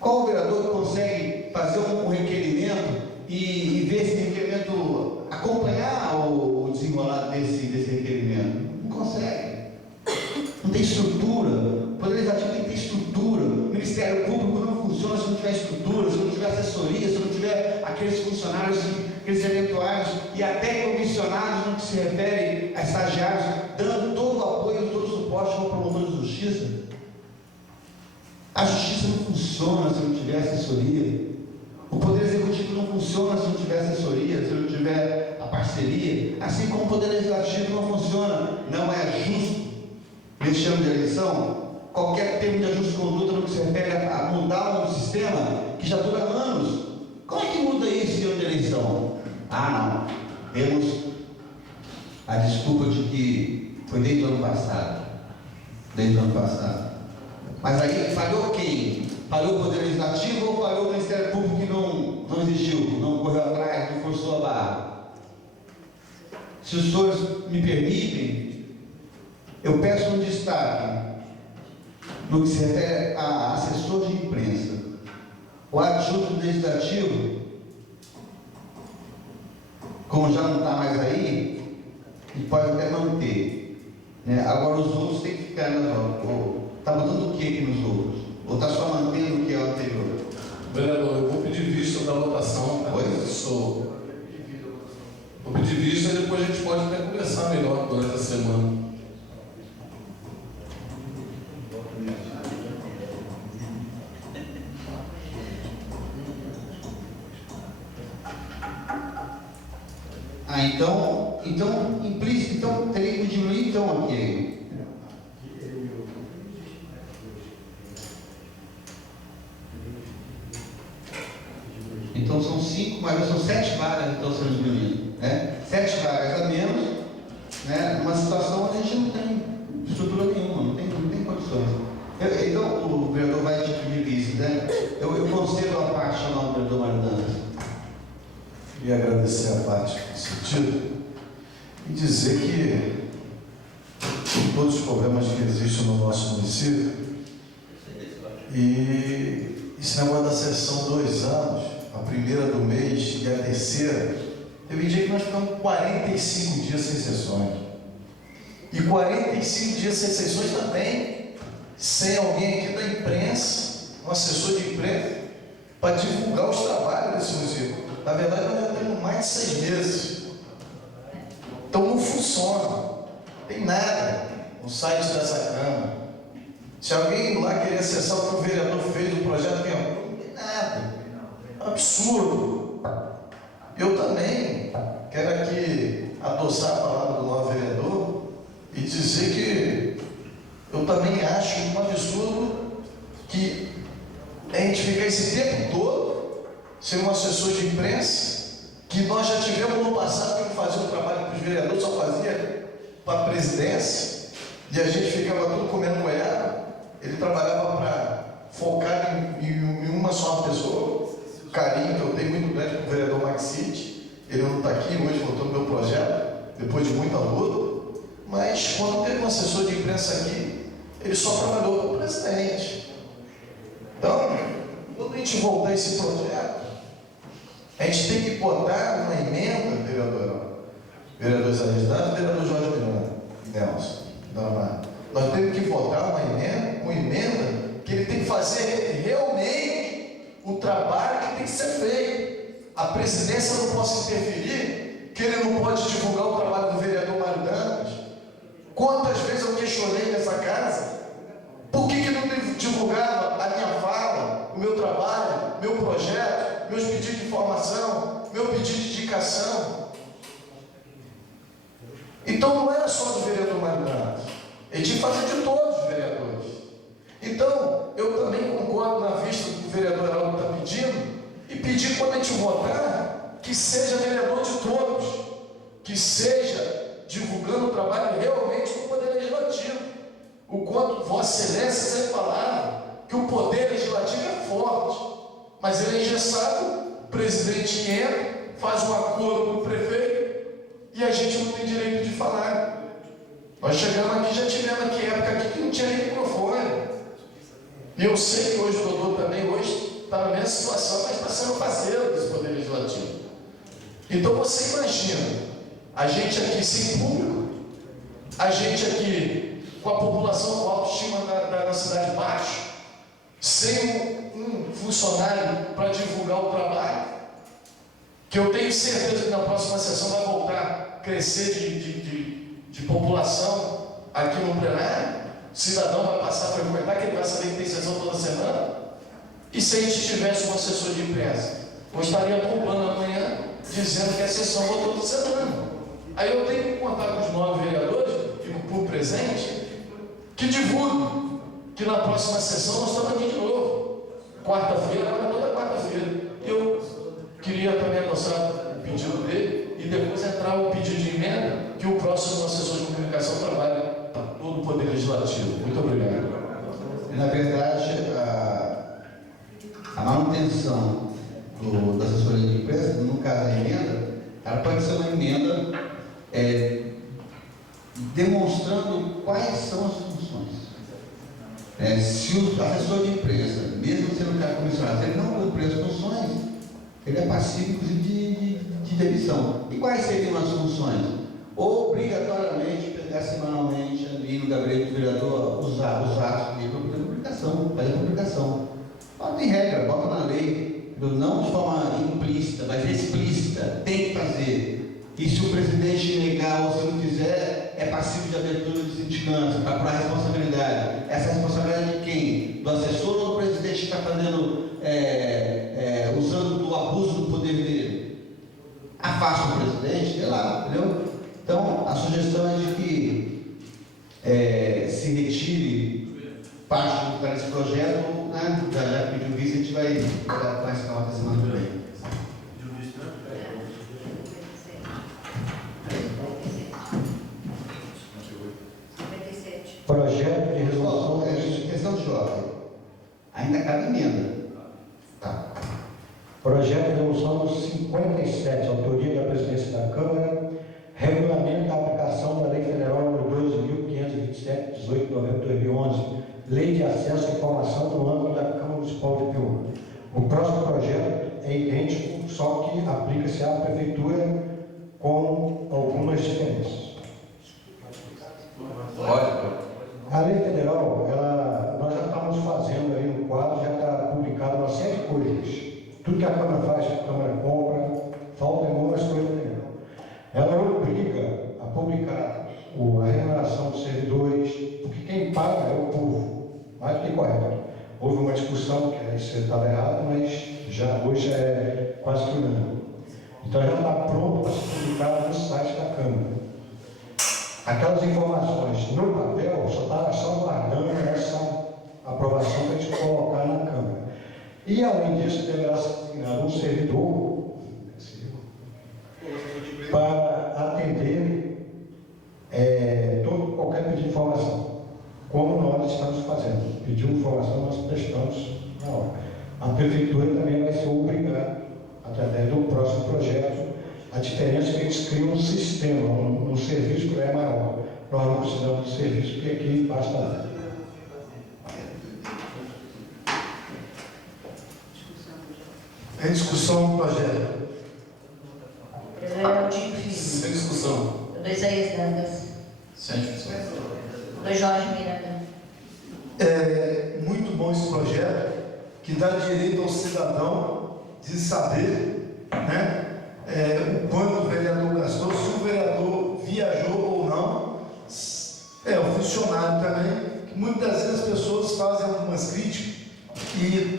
Qual vereador que consegue fazer um requerimento e ver esse requerimento, acompanhar o desenrolar desse requerimento? Não consegue. Não tem estrutura. O Poder Legislativo tem que ter estrutura. O Ministério Público não funciona se não tiver estrutura, se não tiver assessoria, se não tiver aqueles funcionários, aqueles eventuários e até comissionados no que se refere a estagiários, dando todo o apoio, todo o suporte ao promotor de justiça. A justiça não funciona se não tiver assessoria. O Poder Executivo não funciona se não tiver assessoria, se não tiver a parceria. Assim como o Poder Legislativo não funciona, não é justo. Neste ano de eleição, qualquer termo de ajuste de conduta no que se refere a mudar um sistema que já dura anos. Como é que muda isso em ano de eleição? Ah, não. Temos a desculpa de que foi desde o ano passado. Desde o ano passado. Mas aí falhou quem? Falhou o Poder Legislativo ou falhou o Ministério Público que não existiu, não correu atrás, não forçou a barra? Se os senhores me permitem, eu peço um destaque no que se refere a assessor de imprensa. O adjunto legislativo, como já não está mais aí, ele pode até manter. Né? Agora os outros têm que ficar nas outras. Está mudando o que aqui nos outros? Ou está só mantendo o que é o anterior? Vereador, eu vou pedir vista da votação. Tá? Vou pedir vista e depois a gente pode até conversar melhor durante a semana. Então implícito, então teria que diminuir então aqui. Então são 5, mas são 7 vagas então sendo diminuídas, né? 7 vagas a menos, né? Numa situação onde a gente não tem estrutura nenhuma, não tem condições. Então o vereador vai distribuir isso, né? Eu concedo a parte chamada do vereador Mário Dantas. E agradecer a parte no sentido e dizer que todos os problemas que existem no nosso município, e esse negócio da sessão 2 anos, a primeira do mês e a terceira, teve dia que nós ficamos 45 dias sem sessões. E 45 dias sem sessões também, sem alguém aqui da imprensa, um assessor de imprensa, para divulgar os trabalhos desse município. Na verdade, nós já temos mais de 6 meses. Então não funciona. Tem nada no site dessa Câmara. Se alguém lá querer acessar o que o vereador fez do projeto, não tem nada. Absurdo. Eu também quero aqui adoçar a palavra do novo vereador e dizer que eu também acho um absurdo que a gente ficar esse tempo todo ser um assessor de imprensa, que nós já tivemos no passado que fazia um trabalho para os vereadores, só fazia para a presidência, e a gente ficava tudo comendo goiaba. Ele trabalhava para focar em uma só pessoa. O carinho que eu tenho muito grande com o vereador Maxite, ele não está aqui hoje, voltou no meu projeto, depois de muita luta, mas quando teve um assessor de imprensa aqui, ele só trabalhou com o presidente. Então, quando a gente voltar esse projeto, a gente tem que botar uma emenda, vereador Zé, vereador Jorge Miranda, Nelson, nós temos que votar uma emenda que ele tem que fazer realmente o trabalho que tem que ser feito. A presidência não pode interferir, que ele não pode divulgar o trabalho do vereador Mário Dantas. Quantas vezes eu questionei nessa casa, por que não divulgava a minha fala, o meu trabalho, meu projeto, meus pedidos de informação, meu pedido de indicação? Então não era só do vereador Mário Dantas, ele tinha que fazer de todos os vereadores. Então, eu também concordo na vista do que o vereador Heraldo está pedindo, e pedir quando a gente votar, que seja vereador de todos, que seja divulgando o trabalho realmente do Poder Legislativo. O quanto Vossa Excelência sempre falava que o Poder Legislativo é forte, mas ele é engessado, o presidente entra, faz um acordo com o prefeito, e a gente não tem direito de falar. Nós chegamos aqui, já tivemos aqui época aqui que não tinha nem microfone. E eu sei que hoje o doutor também hoje está na mesma situação, mas está sendo parceiro desse Poder Legislativo. Então você imagina, a gente aqui sem público, a gente aqui com a população com autoestima da cidade baixa, sem um funcionário para divulgar o trabalho, que eu tenho certeza que na próxima sessão vai voltar a crescer de população aqui no plenário, o cidadão vai passar a frequentar, que ele vai saber que tem sessão toda semana. E se a gente tivesse um assessor de imprensa, eu estaria bombando amanhã, dizendo que a sessão voltou toda semana. Aí eu tenho que contar com os 9 vereadores, e com o público presente, que divulguem que na próxima sessão nós estamos aqui de novo. Quarta-feira, agora toda quarta-feira. Eu queria também adoçar o pedido dele e depois entrar o pedido de emenda que o próximo assessor de comunicação trabalhe para todo o Poder Legislativo. Muito obrigado. Na verdade, a manutenção da assessoria de imprensa, no caso da emenda, ela pode ser uma emenda demonstrando quais são as funções. Se o assessor de imprensa, mesmo sendo cargo comissionado, se ele não cumprir as funções, ele é passivo, inclusive, de demissão. E quais seriam as funções? Obrigatoriamente, pegar semanalmente ali no gabinete do vereador, usar os atos dele para poder publicação, fazer a publicação. Não tem regra, bota na lei, não de forma implícita, mas explícita, tem que fazer. E se o presidente negar ou se não fizer, é passivo de abertura de sindicância, para apurar a responsabilidade. Essa responsabilidade é de quem? Do assessor ou do presidente que está fazendo, usando do abuso do poder dele? Afasta o presidente, sei lá, entendeu? Então, a sugestão é de que se retire parte desse projeto, né? Já pediu o vice, a gente vai mais calma essa semana também. Projeto de resolução. Questão de ordem. Ainda cabe emenda. Tá. Projeto de resolução 57, autoria da presidência da Câmara, regulamento da aplicação da Lei Federal nº 12.527, 18 de novembro de 2011, Lei de Acesso à Informação no âmbito da Câmara Municipal de Piúma. O próximo projeto é idêntico, só que aplica-se à Prefeitura com algumas diferenças. A lei federal, nós já estamos fazendo aí no quadro, já está publicado uma série de coisas. Tudo que a Câmara faz, a Câmara compra, falta algumas coisas também. Ela obriga a publicar a remuneração dos servidores, porque quem paga é o povo, mais do que correto. Houve uma discussão que isso estava errado, mas hoje é quase que unânime. Então já está pronto para ser publicado no site da Câmara. Aquelas informações no papel só está aguardando essa aprovação para a gente colocar na Câmara. E além disso, deverá ser designado um servidor para atender qualquer pedido de informação, como nós estamos fazendo. Pediu informação, nós prestamos na hora. A Prefeitura também vai ser obrigada, através do próximo projeto. A diferença é que eles criam um sistema, um serviço que é maior. Nós não precisamos de serviço, porque aqui basta. Em discussão do projeto. Sem discussão. Do Isaías Dantas. Sem discussão. Do Jorge Miranda. É muito bom esse projeto, que dá direito ao cidadão de saber, né? O quanto o vereador gastou, se o vereador viajou ou não, o funcionário também, que muitas vezes as pessoas fazem algumas críticas e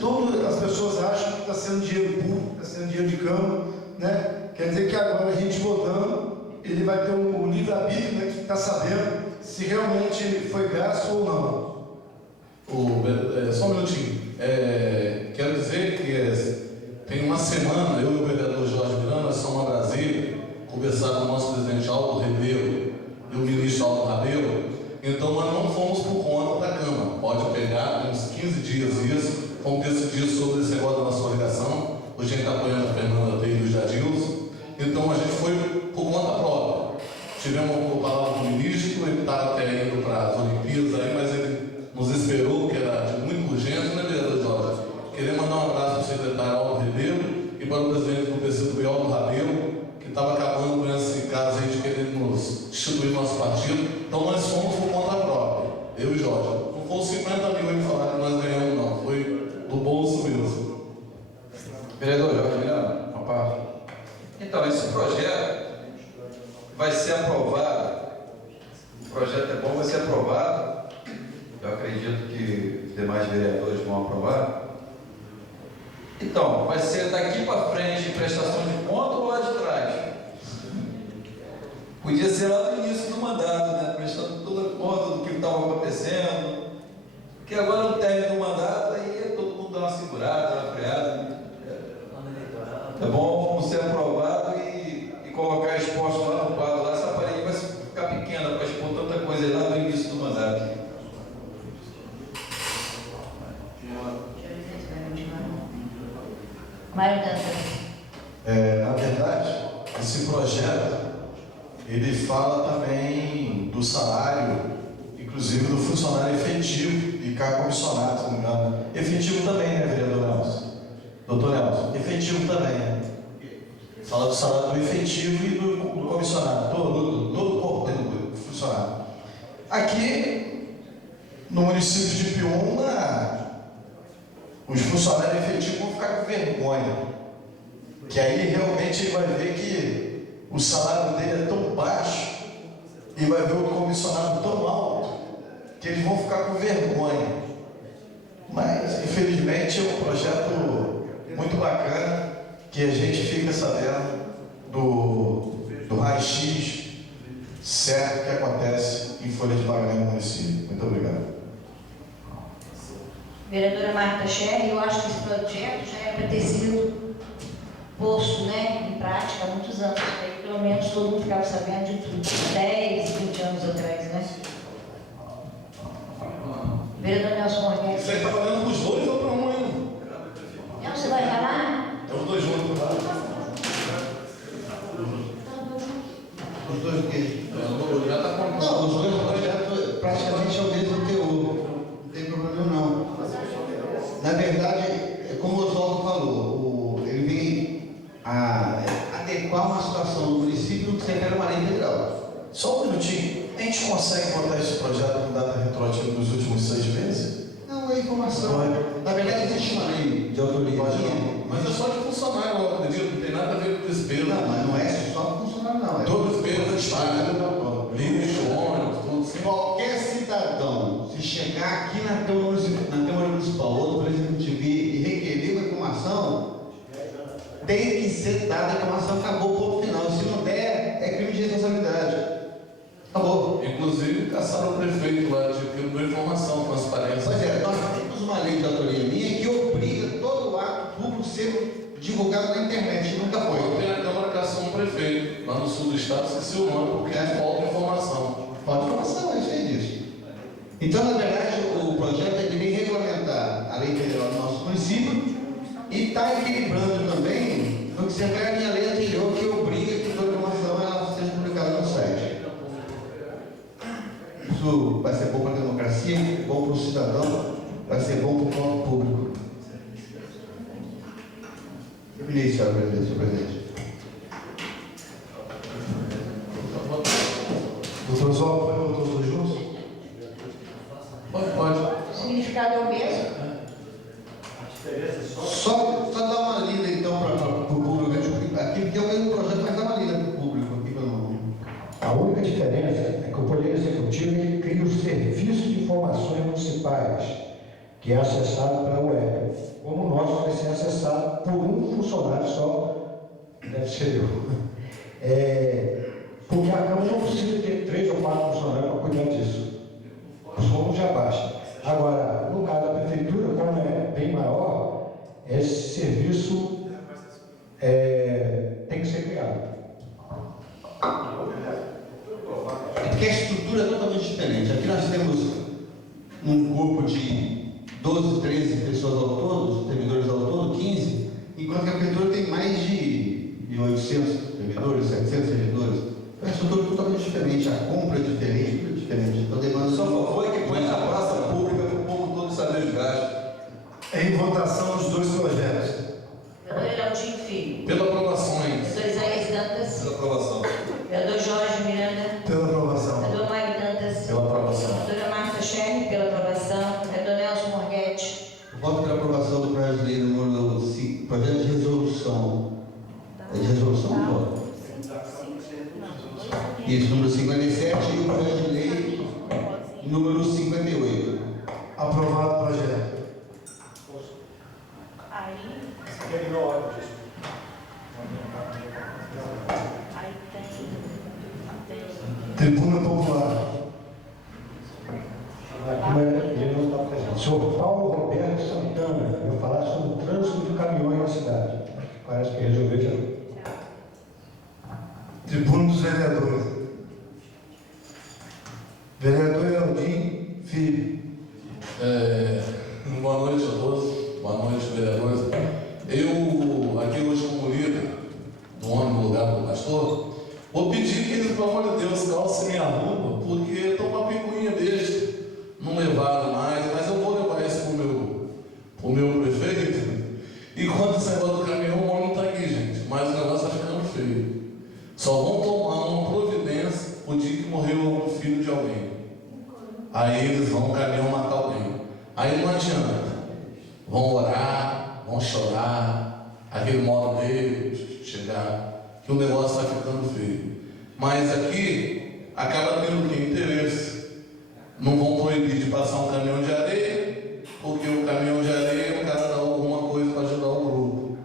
todas as pessoas acham que está sendo dinheiro público, está sendo dinheiro de Câmara, né? Quer dizer que agora a gente votando, ele vai ter um livre-arbítrio, né, que está sabendo se realmente foi gasto ou não. Só um minutinho. Quero dizer que tem uma semana, eu e o vereador Jorge Miranda, nós fomos a Brasília conversar com o nosso presidente Aldo Ribeiro e o ministro Aldo Rabelo. Então nós não fomos por conta da Câmara. Pode pegar uns 15 dias isso, vamos decidir sobre esse negócio da nossa coligação. Hoje a gente está apoiando a Fernanda Teio e o Jadilson. Então a gente foi por conta própria. Tivemos uma palavra do ministro, ele estava até indo para as Olimpíadas aí, mas ele nos esperou, que era de muita urgência, né, vereador Jorge? Queria mandar um abraço para o secretário Aldo Ribeiro e para o presidente do PCdoB, Aldo Rabelo, que estava acabando com esse caso aí de querer nos instituir nosso partido. Então nós fomos por conta própria, eu e Jorge. Não foram 50 mil aí falar que nós ganhamos, não. Foi do bolso mesmo. Vereador Jorge Miranda, uma parte. Então, esse projeto vai ser aprovado. O projeto é bom, vai ser aprovado. Eu acredito que os demais vereadores vão aprovar. Então, vai ser daqui para frente prestação de conta ou lá de trás? Podia ser lá no início do mandato, né? Prestando toda conta do que estava acontecendo. Porque agora no término do mandato, aí todo mundo dá uma segurada, uma freada. É bom, vamos ser aprovado e colocar exposto lá no quadro. Lá, essa parede vai ficar pequena para expor tanta coisa lá no início do mandato. Mário Dantas. Na verdade, esse projeto, ele fala também do salário, inclusive do funcionário efetivo e cá comissionado, se não me engano. Efetivo também, né, vereador Nelson? Doutor Nelson, efetivo também, né? Fala do salário do efetivo e do comissionado, todo o corpo do funcionário. Aqui, no município de Piúma, os funcionários efetivos vão ficar com vergonha, que aí realmente ele vai ver que o salário dele é tão baixo e vai ver o comissionado tão alto que eles vão ficar com vergonha. Mas, infelizmente, é um projeto muito bacana que a gente fica sabendo do raio-x certo que acontece em Folha de Pagamento no município. Muito obrigado. Vereadora Marta Scherr, eu acho que esse projeto já é para ter sido posto, né, em prática há muitos anos. Aí, pelo menos todo mundo ficava sabendo de tudo, 10, 20 anos atrás, né? Vereador Nelson Morgan. Isso aí está valendo para os dois ou para um ainda? Não, você vai falar? É os dois juntos. Os dois o quê? Já está com... Não, os dois projetos praticamente é o mesmo teor. Não tem problema não. Na verdade, como o Oswaldo falou, ele vem a adequar uma situação do município que se refere a uma lei federal. Só um minutinho. A gente consegue botar esse projeto com data retroativa nos últimos 6 meses? Não, é informação. Na verdade, existe uma lei de autoria. Mas é só de funcionário, eu acredito, não tem nada a ver com despesa. Não, mas não é só funcionário, não. É Todo despesa paga, lixo, ônibus, tudo assim. Qualquer cidadão, se chegar aqui na Câmara Municipal ou no Executivo e requerer uma informação, tem que ser dada a informação, acabou o ponto final. Se não der, é crime de responsabilidade. Acabou. Inclusive, caçaram o prefeito lá, de que não deu informação, transparência. Pois é, nós temos uma lei de autoria minha que obriga todo o ato público a ser divulgado na internet, e nunca foi. Eu tenho a Câmara Cação um prefeito, lá no sul do estado, esqueci o nome, porque falta informação. Falta informação, é isso aí disso. Então, na verdade, o projeto ele vem regulamentar a lei federal do nosso município e está equilibrando também no que se refere à minha lei anterior, que obriga que toda informação ela seja publicada no site. Isso vai ser bom para a democracia, bom para o cidadão, vai ser bom para o público. Ministro, senhor presidente. Doutor Oswaldo, pode botar os dois juntos? Pode. O significado é o mesmo? Só dar uma lida então para o público aqui, porque é o mesmo projeto, mas dá uma lida para o público aqui para não. A única diferença é que o Poder Executivo ele cria o Serviço de Informações Municipais, que é acessado pela web. Como o nosso vai ser acessado por um funcionário só, deve ser eu. Porque a Câmara não precisa ter 3 ou 4 funcionários para cuidar disso. Somos já baixa. Agora, no caso da Prefeitura, como é bem maior, esse serviço tem que ser criado. É porque a estrutura é totalmente diferente. Aqui nós temos um grupo de 12, 13 pessoas ao todo, servidores ao todo, 15, enquanto que a prefeitura tem mais de 800 servidores, 700 servidores. É uma estrutura totalmente diferente, a compra é diferente, tudo é diferente. Então, demanda Só favor é que põe na praça pública para o povo todo saber os gastos. Em votação os dois projetos. Vereador Heraldinho Filho. Pela aprovação, hein? Vereador Isaías Dantas. Pela aprovação. Vereador Jorge Miranda. Pela aprovação. Vereador Mário Dantas. Pela aprovação. Vereadora Marta Cherny, pela aprovação. Vereador Nelson Morguete. voto pela aprovação do projeto de lei número 5, projeto de resolução. É de resolução, não? Isso, número 57 e o projeto de lei número 58. Aprovado o projeto. Tribuna Popular. Ele não está presente. Senhor Paulo Roberto Santana, eu falar sobre o trânsito de caminhões na cidade. Parece que resolveu já. Tribuna dos Vereadores. Vereador Heraldinho Filho. Boa noite a todos, boa noite, vereadores. Eu, aqui hoje como líder do homem no lugar do pastor, vou pedir que eles, pelo amor de Deus, calcem minha roupa, porque eu estou com uma picuinha deste, não levaram mais, mas eu vou levar isso pro meu prefeito. E quando esse negócio do caminhão, o homem não está aqui, gente, mas o negócio está ficando feio. Só vão tomar uma providência o dia que morreu o filho de alguém. Aí eles vão, o caminhão matar alguém. Aí não adianta. Vão orar, vão chorar, aquele modo de chegar, que o negócio está ficando feio. Mas aqui acaba tendo que interesse. Não vão proibir de passar um caminhão de areia, porque o caminhão de areia o cara dá alguma coisa para ajudar o grupo.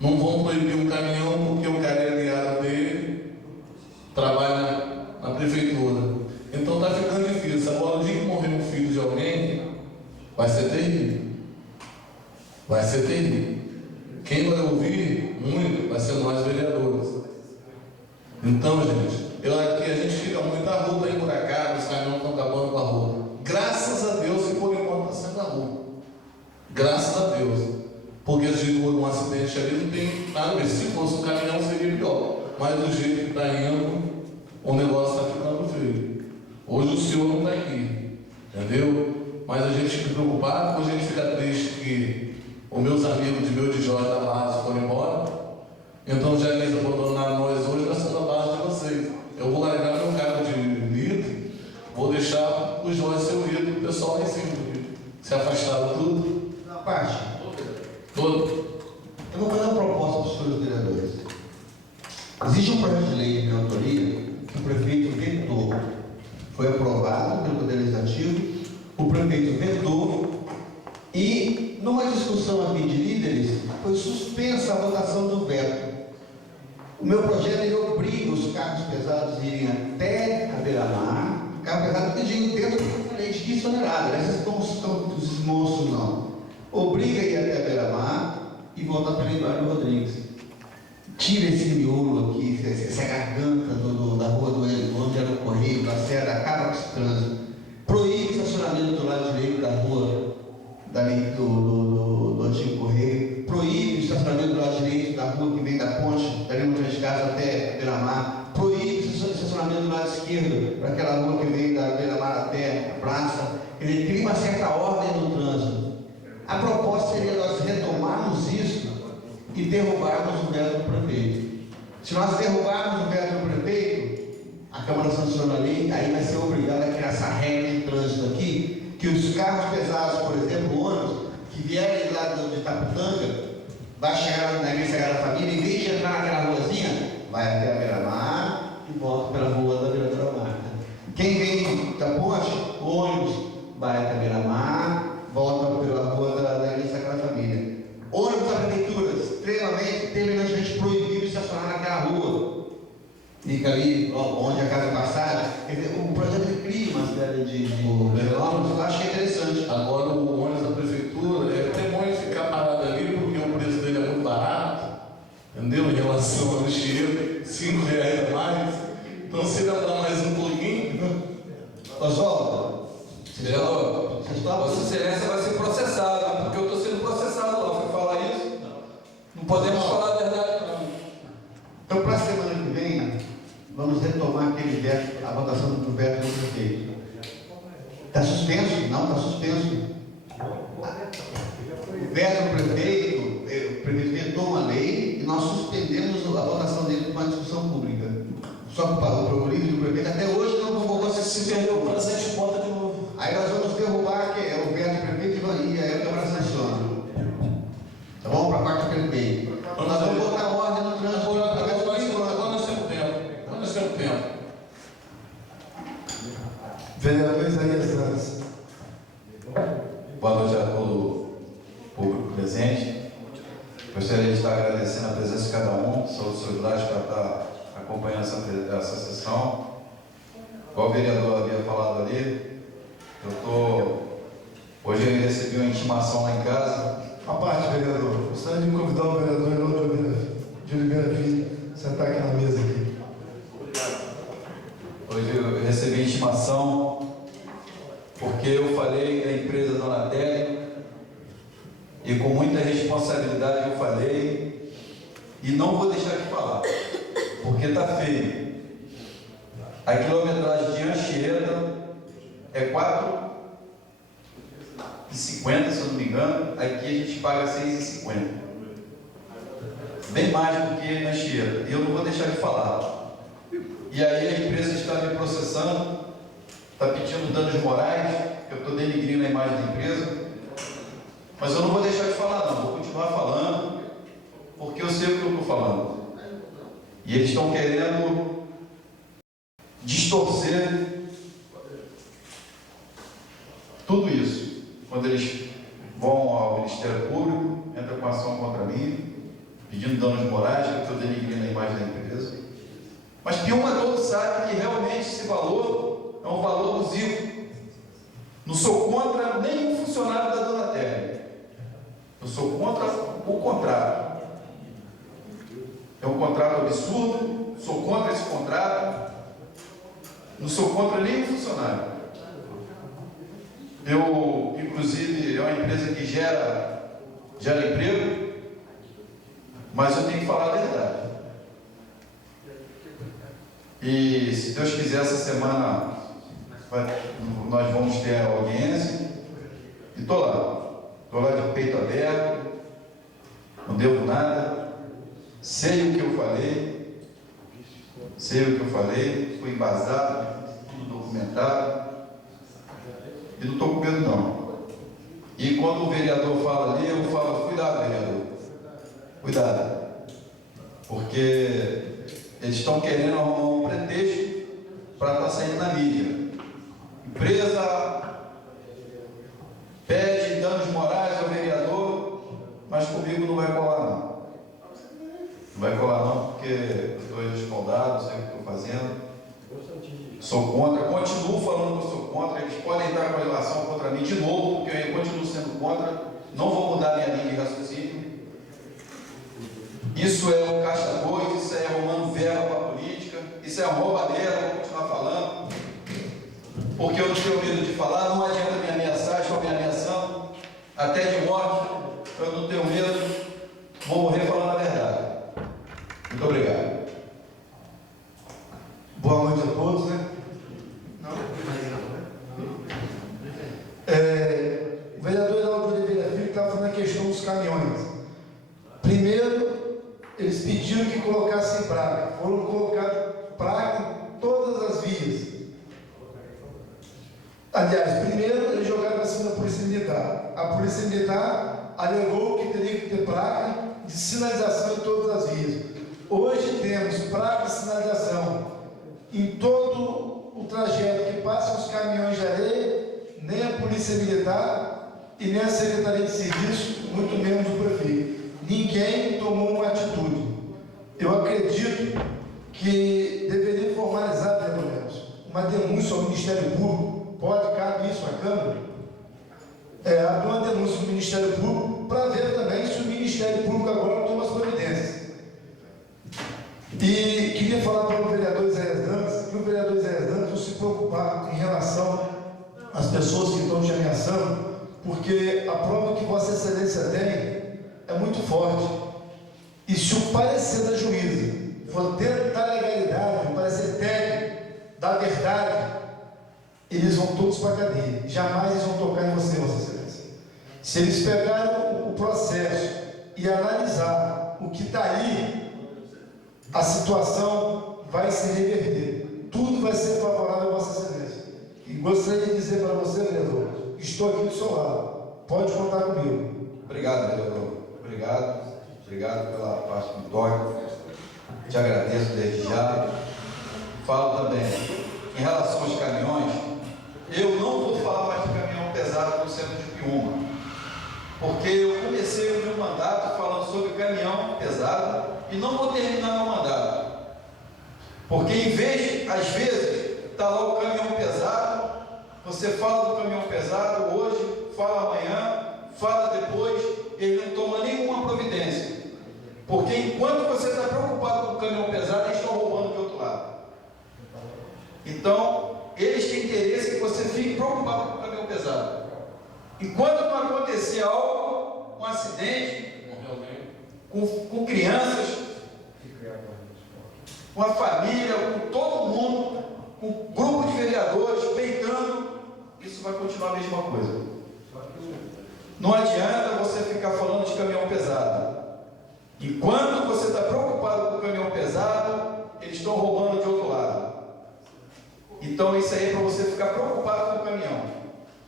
Não vão proibir um caminhão porque o cara é aliado dele, trabalha na prefeitura. Então está ficando difícil. Agora, o dia que morrer um filho de alguém, vai ser terrível. Vai ser terrível. Quem vai ouvir muito vai ser nós, vereadores. Então, gente, aqui a gente fica muito, a rua está emburacada, os caminhões estão acabando com a rua. Graças a Deus que por enquanto está sendo a rua. Graças a Deus. Porque se for um acidente ali, não tem nada a ver. Se fosse um caminhão, seria pior. Mas do jeito que está indo, o negócio está ficando feio. Hoje o senhor não está aqui, entendeu? Mas a gente fica preocupado, a gente fica triste que os meus amigos de meu de Jorge da base foram embora. Então, já que eles abandonaram nós hoje, nós somos a base de vocês. Eu vou largar meu cargo de líder, vou deixar o Jorge ser o líder do pessoal lá em cima. Se afastaram tudo. Na parte. Todo. Eu vou fazer uma proposta para os senhores vereadores. Existe um projeto de lei de minha autoria que o prefeito vetou. Foi aprovado pelo Poder Legislativo, o prefeito vetou e, numa discussão aqui de líderes, foi suspensa a votação do veto. O meu projeto ele obriga os carros pesados a irem até a beira-mar, carro pesado que eu digo dentro da lei de 15 toneladas, essas estão os monstros não. Obriga a ir até a beira-mar e voltar para Eduardo Rodrigues. Tira esse miolo aqui, essa garganta da rua onde era o Correio, da Serra, acaba com esse trânsito. Proíbe o estacionamento do lado direito da rua, dali do antigo Correio. Proíbe o estacionamento do lado direito da rua que vem da ponte, dali no de casa até Beira-Mar. Proíbe o estacionamento do lado esquerdo, para aquela rua que vem da Beira-Mar até a praça. Ele cria uma certa ordem no trânsito. A proposta seria nós retomarmos isso e derrubarmos o veto do prefeito. Se nós derrubarmos o veto do prefeito, a Câmara sanciona a lei, aí vai ser obrigada a criar essa regra de trânsito aqui, que os carros pesados, por exemplo, ônibus, que vierem lá de Itaputanga, vai chegar na Igreja Sagrada Família, em vez de entrar naquela ruazinha, vai até a Beira-Mar e volta pela rua da Vereadora Marta. Quem vem da ponte, o ônibus, vai até a Beira-Mar, volta pela rua da Igreja Sagrada Família. Ônibus da prefeitura, extremamente, terminantemente proibido de estacionar naquela rua. Fica ali, onde a casa passada. O projeto de cria uma série de ônibus, eu acho que é interessante. Agora o ônibus da prefeitura, é até bom ele ficar parado ali, porque o preço dele é muito barato, entendeu? Em relação ao lixeiro, R$5 a mais. Então se ele andar mais um pouquinho. Oswaldo, Vereador, Vossa Excelência vai ser processado, porque eu estou sendo processado lá. Foi falar isso? Não podemos falar a verdade, não. Então, para a semana que vem, vamos retomar aquele veto, a votação do veto do prefeito. Está suspenso? Não, está suspenso. O veto do prefeito, o prefeito vetou uma lei e nós suspendemos a votação dele para uma discussão pública. Só para o líder do prefeito, até hoje não convocou essa Se perdeu o presente, bota de novo. Aí nós vamos derrubar o veto do prefeito e aí a Câmara sanciona. Tá bom? Para a quarta-feira que vem. Nós vamos botar ordem no trânsito. Agora nós temos tempo. Agora nós temos tempo. Vereador Isaías Dantas. Boa noite a todo o público presente. Gostaria de estar agradecendo a presença de cada um, sobre solidariedade para estar acompanhando essa sessão. Igual o vereador havia falado ali, hoje eu recebi uma intimação lá em casa. A parte, vereador. Gostaria de convidar o vereador Eleudo de Oliveira Filho a sentar aqui na mesa. Aqui. Hoje eu recebi intimação porque eu falei da empresa Donatelli e com muita responsabilidade eu falei e não vou deixar de falar, porque está feio. A quilometragem de Anchieta é 4,50, se eu não me engano, aqui a gente paga 6,50. Bem mais do que na Anchieta, e eu não vou deixar de falar. E aí a empresa está me processando, está pedindo danos morais, que eu estou denigrindo a imagem da empresa, mas eu não vou deixar de falar não, vou continuar falando, porque eu sei o que eu estou falando. E eles estão querendo distorcer tudo isso. Quando eles vão ao Ministério Público, entram com ação contra mim, pedindo danos morais, que eu estou denigrindo a imagem da empresa. Mas Piuma todo sabe que realmente esse valor é um valor abusivo. Não sou contra nenhum funcionário da Donatelli. Eu sou contra o contrato. É um contrato absurdo, sou contra esse contrato. Não sou contra nenhum funcionário. Eu, inclusive, é uma empresa que gera emprego, mas eu tenho que falar a verdade. E se Deus quiser, essa semana nós vamos ter a audiência. E estou lá de peito aberto, não devo nada, sei o que eu falei, fui embasado, tudo documentado, e não estou com medo não. E quando o vereador fala ali, eu falo, cuidado vereador, cuidado, porque eles estão querendo arrumar um pretexto para estar saindo na mídia. Empresa pede danos morais ao vereador, mas comigo não vai colar não. Não vai colar não, porque eu estou respaldado, sei o que estou fazendo. Sou contra, continuo falando que eu sou contra. Eles podem entrar com a relação contra mim de novo, porque eu continuo sendo contra. Não vou mudar minha linha de raciocínio. Isso é um caixa-dois, isso é arrumando verba para a política, isso é uma roubadeira, vou continuar falando. Porque eu não tenho medo de falar, não adianta me ameaçar, estão me ameaçando, até de morte, eu não tenho medo, vou morrer falando a verdade. Muito obrigado. Boa noite a todos, né? O vereador Eleudo de Oliveira Filho estava falando a questão dos caminhões. Primeiro, eles pediram que colocassem placa. Foram colocadas placa em todas as vias. Aliás, primeiro eles jogaram para cima da Polícia Militar. A Polícia Militar alegou que teria que ter placa de sinalização em todas as vias. Hoje temos placa de sinalização em todo o trajeto que passam os caminhões de areia, nem a Polícia Militar e nem a Secretaria de Serviço, muito menos o prefeito. Ninguém tomou uma atitude. Eu acredito que deveria formalizar, pelo menos, uma denúncia ao Ministério Público. Pode caber isso à Câmara? Abrir uma denúncia ao Ministério Público para ver também se o Ministério Público agora toma as providências. E queria falar para o vereador Isaías Dantas, que o vereador Isaías Dantas não se preocupar em relação às pessoas que estão te ameaçando, porque a prova que Vossa Excelência tem é muito forte. E se o parecer da juíza for dentro da legalidade, for parecer técnico, da verdade, eles vão todos para a cadeia. Jamais eles vão tocar em você, Vossa Excelência. Se eles pegarem o processo e analisar o que está ali, a situação vai se reverter. Tudo vai ser favorável a Vossa Excelência. E gostaria de dizer para você, vereador, estou aqui do seu lado. Pode contar comigo. Obrigado, vereador. Obrigado. Obrigado pela parte do toque. Te agradeço desde já. Falo também, em relação aos caminhões, eu não vou falar mais de caminhão pesado no centro de Piúma, porque eu comecei o meu mandato falando sobre caminhão pesado e não vou terminar meu mandato. Porque em vez, às vezes, está lá o caminhão pesado, você fala do caminhão pesado hoje, fala amanhã, fala depois, ele não toma nenhuma providência. Porque enquanto você está preocupado com o caminhão pesado, eles estão roubando do outro lado. Então, eles têm interesse que você fique preocupado com o caminhão pesado. Enquanto não acontecer algo, um acidente, com crianças, com a família, com todo mundo, com um grupo de vereadores peitando, isso vai continuar a mesma coisa. Não adianta você ficar falando de caminhão pesado. Enquanto você está preocupado com o caminhão pesado, eles estão roubando de outro lado. Então isso aí é para você ficar preocupado com o caminhão.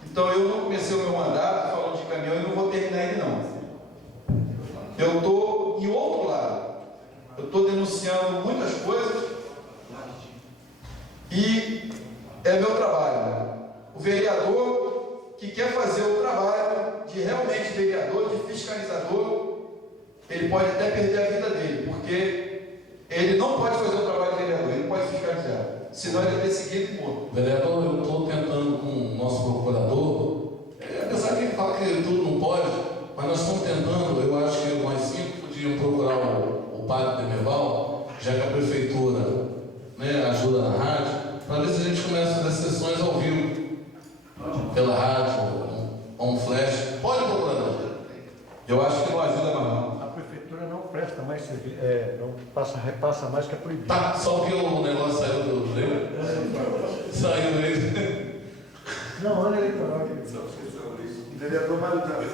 Então eu não comecei o meu mandato falando de caminhão e não vou terminar ele não. Eu estou em outro lado. Eu estou denunciando muitas coisas e é meu trabalho. O vereador que quer fazer o trabalho de realmente vereador, de fiscalizador, ele pode até perder a vida dele, porque ele não pode fazer o trabalho de vereador, ele não pode fiscalizar, senão ele é perseguido e morto. Vereador, eu estou tentando com o nosso procurador, apesar que ele fala que tudo não pode, mas nós estamos tentando, eu acho que nós 5 podíamos procurar o padre Demerval, já que a prefeitura, né, ajuda na rádio, para ver se a gente começa a fazer sessões ao vivo, pela rádio, um flash. Pode, procurador? Eu acho que não ajuda mais não. A prefeitura não presta mais serviço, não repassa mais que é proibido. Tá, só porque o negócio saiu do lembra? Saiu ele. Não, ano eleitoral. Vereador Mário Dantas.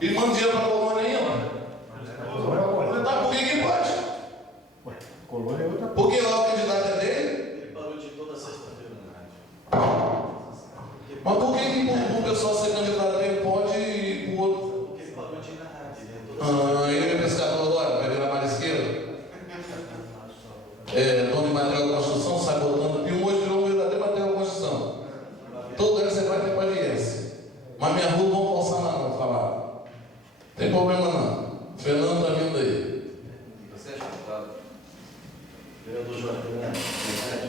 E manda dinheiro para a colônia aí, ó. Tá, por que pode? Ué, colônia é outra coisa. Porque lá o candidato é dele? Ele parou de ir toda sexta-feira na rádio. Mas por que o pessoal ser candidato dele pode e o outro? Porque ele parou de ir na rádio. Ele é pescador agora, vai virar marisqueiro. Dono de material de construção, sai botando. E hoje virou um verdadeiro material de construção. Todo lugar que você vai ter podcast. Mas minha rua não vão passar nada, não falar. Tem problema não. Fernando está vindo aí. Você é deputado. Vereador Jorge, né?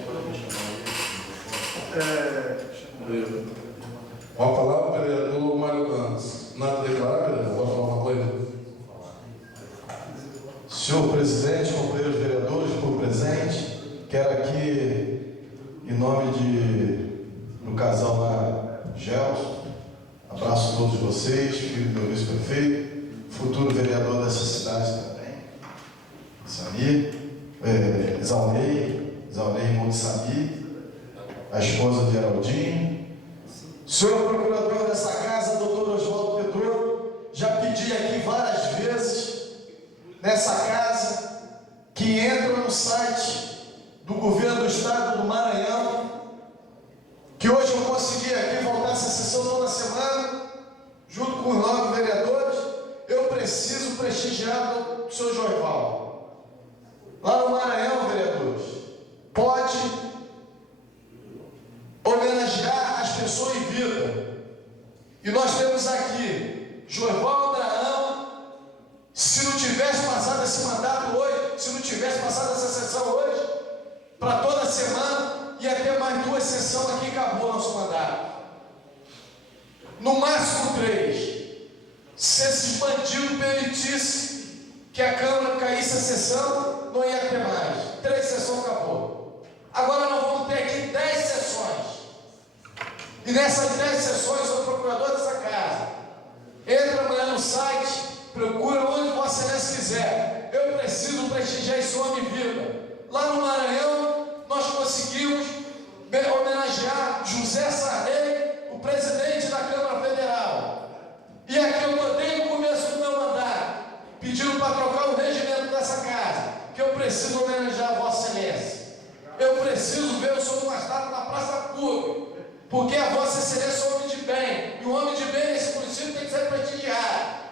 Pode me chamar aí. Com a palavra, vereador Mário Dantas. Nada a declarar, vereador? Pode falar uma coisa? Senhor presidente, companheiros vereadores, por presente, quero aqui, em nome do casal lá, Gelson, abraço a todos vocês, filho do meu vice-prefeito, futuro vereador dessa cidade também, Samir, Isaunei, irmão de Samir, a esposa de Geraldinho. Senhor procurador dessa casa, doutor Oswaldo Pedro, já pedi aqui várias vezes, nessa casa, que entra no site do governo do estado do Maranhão, que hoje eu consegui aqui voltar essa sessão toda semana, junto com os 9 vereadores, eu preciso prestigiar o senhor Joival. Lá no Maranhão, vereadores, pode homenagear as pessoas em vida. E nós temos aqui Joival Abraão. Se não tivesse passado esse mandato hoje, se não tivesse passado essa sessão hoje, para toda semana, ia ter mais 2 sessões aqui e acabou o nosso mandato. No máximo 3. Se esses bandidos permitissem que a Câmara caísse a sessão, não ia ter mais. 3 sessões acabou. Agora nós vamos ter aqui 10 sessões. E nessas 10 sessões, eu sou o procurador dessa casa. Entra amanhã no site, procura onde Vossa Excelência quiser. Eu preciso prestigiar esse homem vivo. lá no Maranhão, nós conseguimos homenagear José Sarney, o presidente da Câmara Federal. E aqui eu estou desde o começo do meu mandato, pedindo para trocar o regimento dessa casa, que eu preciso homenagear a Vossa Excelência. Eu preciso ver o senhor uma estátua na praça pública, porque a Vossa Excelência é um homem de bem, e o homem de bem nesse município tem que ser prestigiado.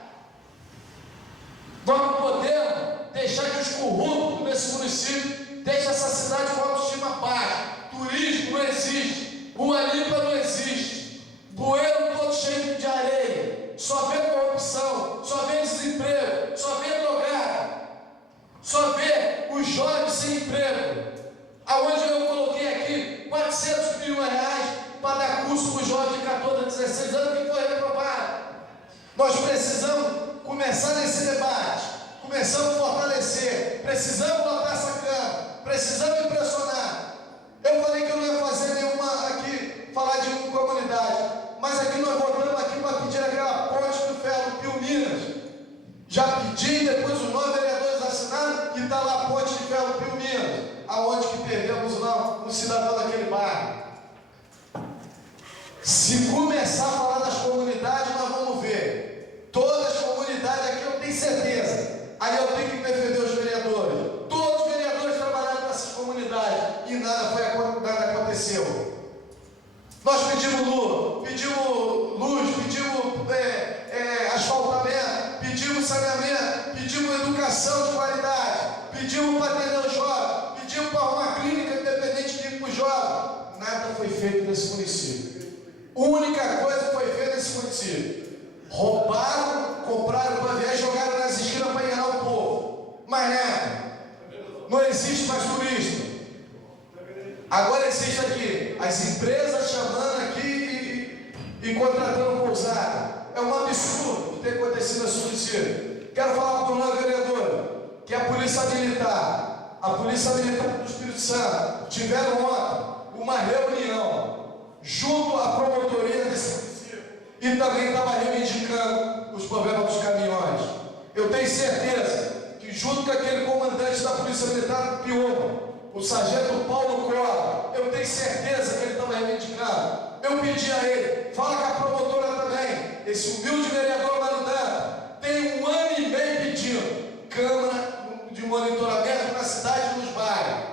Nós não podemos deixar que os corruptos nesse município deixem essa cidade com autoestima baixa. Turismo não existe, Rua Limpa não existe, bueiro todo cheio de areia, só vê corrupção, só vê desemprego, só vê drogado, só vê os jovens sem emprego. Aonde eu coloquei aqui 400 milhões de reais para dar curso para os jovens de 14 a 16 anos que foi reprovado. Nós precisamos começar nesse debate, começamos a fortalecer, precisamos lotar essa Câmara, precisamos impressionar. Eu falei que eu não ia fazer nenhuma aqui, falar de uma comunidade, mas aqui nós voltamos aqui para pedir aquela ponte do Ferro Pio Minas. Já pedi, depois os 9 vereadores assinaram e está lá a ponte de Ferro Pio Minas, aonde que perdemos lá um cidadão daquele bairro. Se começar a falar das comunidades, nós vamos ver. Todas as comunidades aqui eu tenho certeza. Aí eu tenho que defender os vereadores. Todos os vereadores trabalharam nessas comunidades e nada aconteceu. Nós pedimos luz, pedimos asfaltamento, pedimos saneamento, pedimos educação de qualidade, pedimos para atender os jovens, pedimos para arrumar clínica independente de ir para os jovens. Nada foi feito nesse município. A única coisa que foi feita nesse município: roubaram, compraram para viés e jogaram nas esquinas para enganar o povo. Mas não existe mais turista. Agora existe aqui as empresas chamando aqui e contratando pousada. É um absurdo ter acontecido nesse município. Quero falar para o novo vereador que a Polícia Militar do Espírito Santo tiveram ontem uma reunião junto à promotoria desse município e também estava reivindicando os problemas dos caminhões. Eu tenho certeza que junto com aquele comandante da Polícia Militar do Pioma, o sargento Paulo Cola, eu tenho certeza que ele estava reivindicando. Eu pedi a ele, fala com a promotora também, esse humilde vereador Marudá tem 1 ano e meio pedindo câmara de monitoramento na cidade e nos bairros.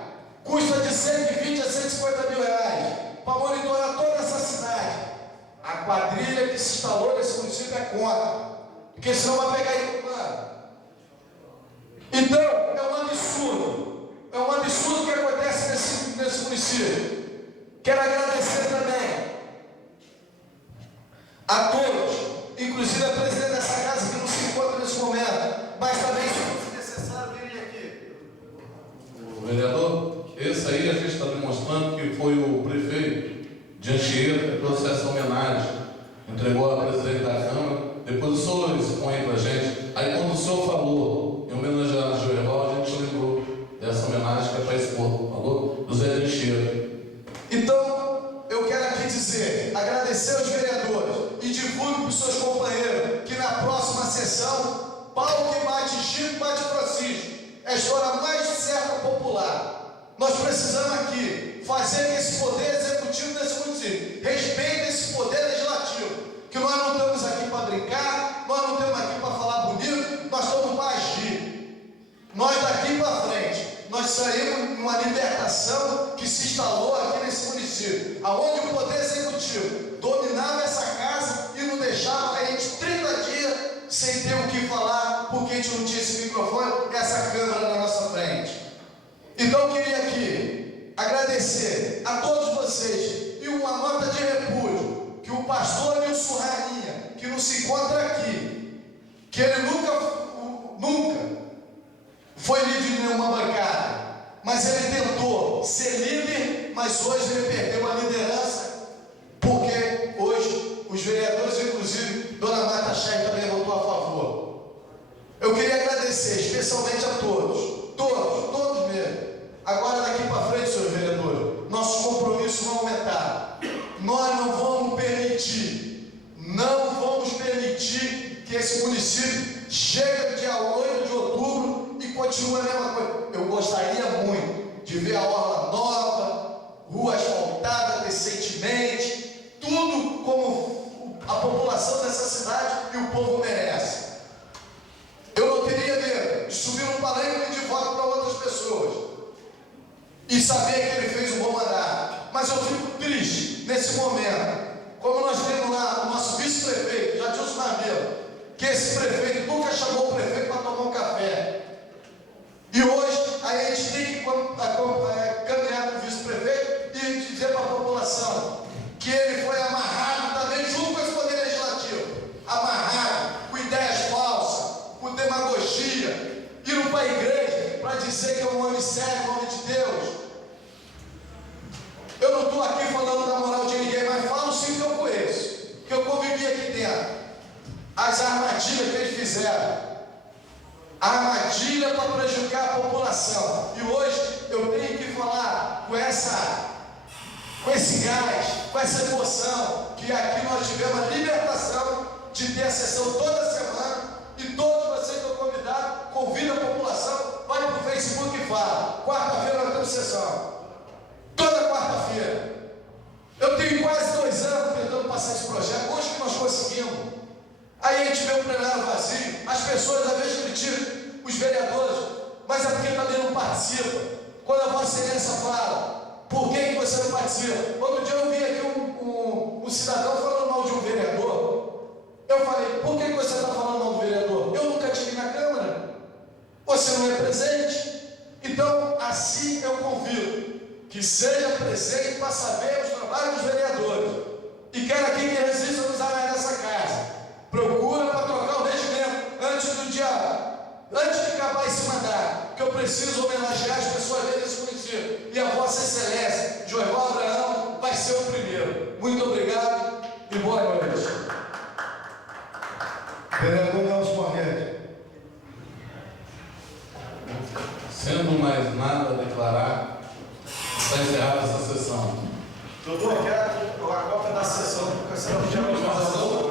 Custa de 120 a 150 mil reais para monitorar toda essa cidade. A quadrilha que se instalou nesse município é contra, porque senão vai pegar aí no mano. Então, é um absurdo o que acontece nesse município. Quero agradecer também a todos, inclusive a presidente dessa casa que não se encontra nesse momento, mas também, se fosse necessário, viria aqui. O vereador, esse aí a gente está demonstrando que foi o prefeito de Anchieta que trouxe essa homenagem, entregou a presidente da Câmara. Depois o senhor expõe para a gente. Aí quando o senhor falou em homenagear a Joerval, a gente lembrou dessa homenagem que é para expor, falou? Do Zé de Anchieta. Então, eu quero aqui dizer, agradecer aos vereadores e divulgue para os seus companheiros que na próxima sessão, pau que bate Chico, bate Francisco. É a história mais certa popular. Nós precisamos aqui fazer esse poder executivo desse município respeite esse poder legislativo, que nós não estamos aqui para brincar, nós não estamos aqui para falar bonito, nós estamos para agir. Nós daqui para frente, nós saímos numa libertação que se instalou aqui nesse município, aonde o poder executivo dominava essa casa e não deixava a gente 30 dias sem ter o que falar, porque a gente não tinha esse microfone, essa câmera na nossa frente. Então eu queria aqui agradecer a todos vocês e uma nota de repúdio que o pastor Nilson Rainha, que não se encontra aqui, que ele nunca foi líder de nenhuma bancada, mas ele tentou ser líder, mas hoje ele perdeu a liderança, porque hoje os vereadores, inclusive Dona Marta Chay também votou a favor. Eu queria agradecer especialmente a todos mesmo. Agora daqui para frente, senhor vereador, nossos compromissos vão aumentar. Nós não vamos permitir que esse município chegue dia 8 de outubro e continue a mesma coisa. Eu gostaria muito de ver a orla nova, rua asfaltada decentemente, tudo como a população dessa cidade e o povo merece. Eu não teria medo de subir no palanque e pedir voto para outras pessoas e saber que ele fez um bom mandato, mas eu fico triste nesse momento, como nós temos lá o nosso vice-prefeito, Jadilson Marmelo, que esse prefeito nunca chamou o prefeito para tomar um café. E hoje a gente tem que caminhar com o vice-prefeito e dizer para a população que ele foi amarrado também junto com esse poder legislativo, amarrado com ideias falsas, com demagogia, indo para a igreja para dizer que é um homem sério, um homem de Deus. Eu não estou aqui falando da moral de ninguém, mas falo sim que eu conheço, que eu convivi aqui dentro. As armadilhas que eles fizeram, a armadilha para prejudicar a população. E hoje eu tenho que falar com esse gás, com essa emoção, que aqui nós tivemos a libertação de ter a sessão toda semana, e todos vocês que estão convidados, convidam a população, vai para o Facebook e fala, quarta-feira nós temos sessão, toda quarta-feira. Eu tenho quase 2 anos tentando passar esse projeto, hoje que nós conseguimos. Aí a gente vê o plenário vazio, as pessoas às vezes criticam os vereadores, mas é porque também não participa. Quando a Vossa Excelência fala, por que você não participa? Outro dia eu vi aqui um cidadão falando mal de um vereador. Eu falei, por que você está falando mal do vereador? Eu nunca estive na Câmara, você não é presente. Então, assim eu convido que seja presente para saber os trabalhos dos vereadores. E quero aqui que resista nos anéis dessa casa. Procura para trocar o regimento antes de acabar esse mandato, que eu preciso homenagear as pessoas desse município. E a Vossa Excelência, Joel Abraão, vai ser o primeiro. Muito obrigado e boa noite. Vereador Nelson Correia. Sendo mais nada a declarar, está encerrada essa sessão. Doutor, eu quero a cópia da sessão, porque a senhora já me passou.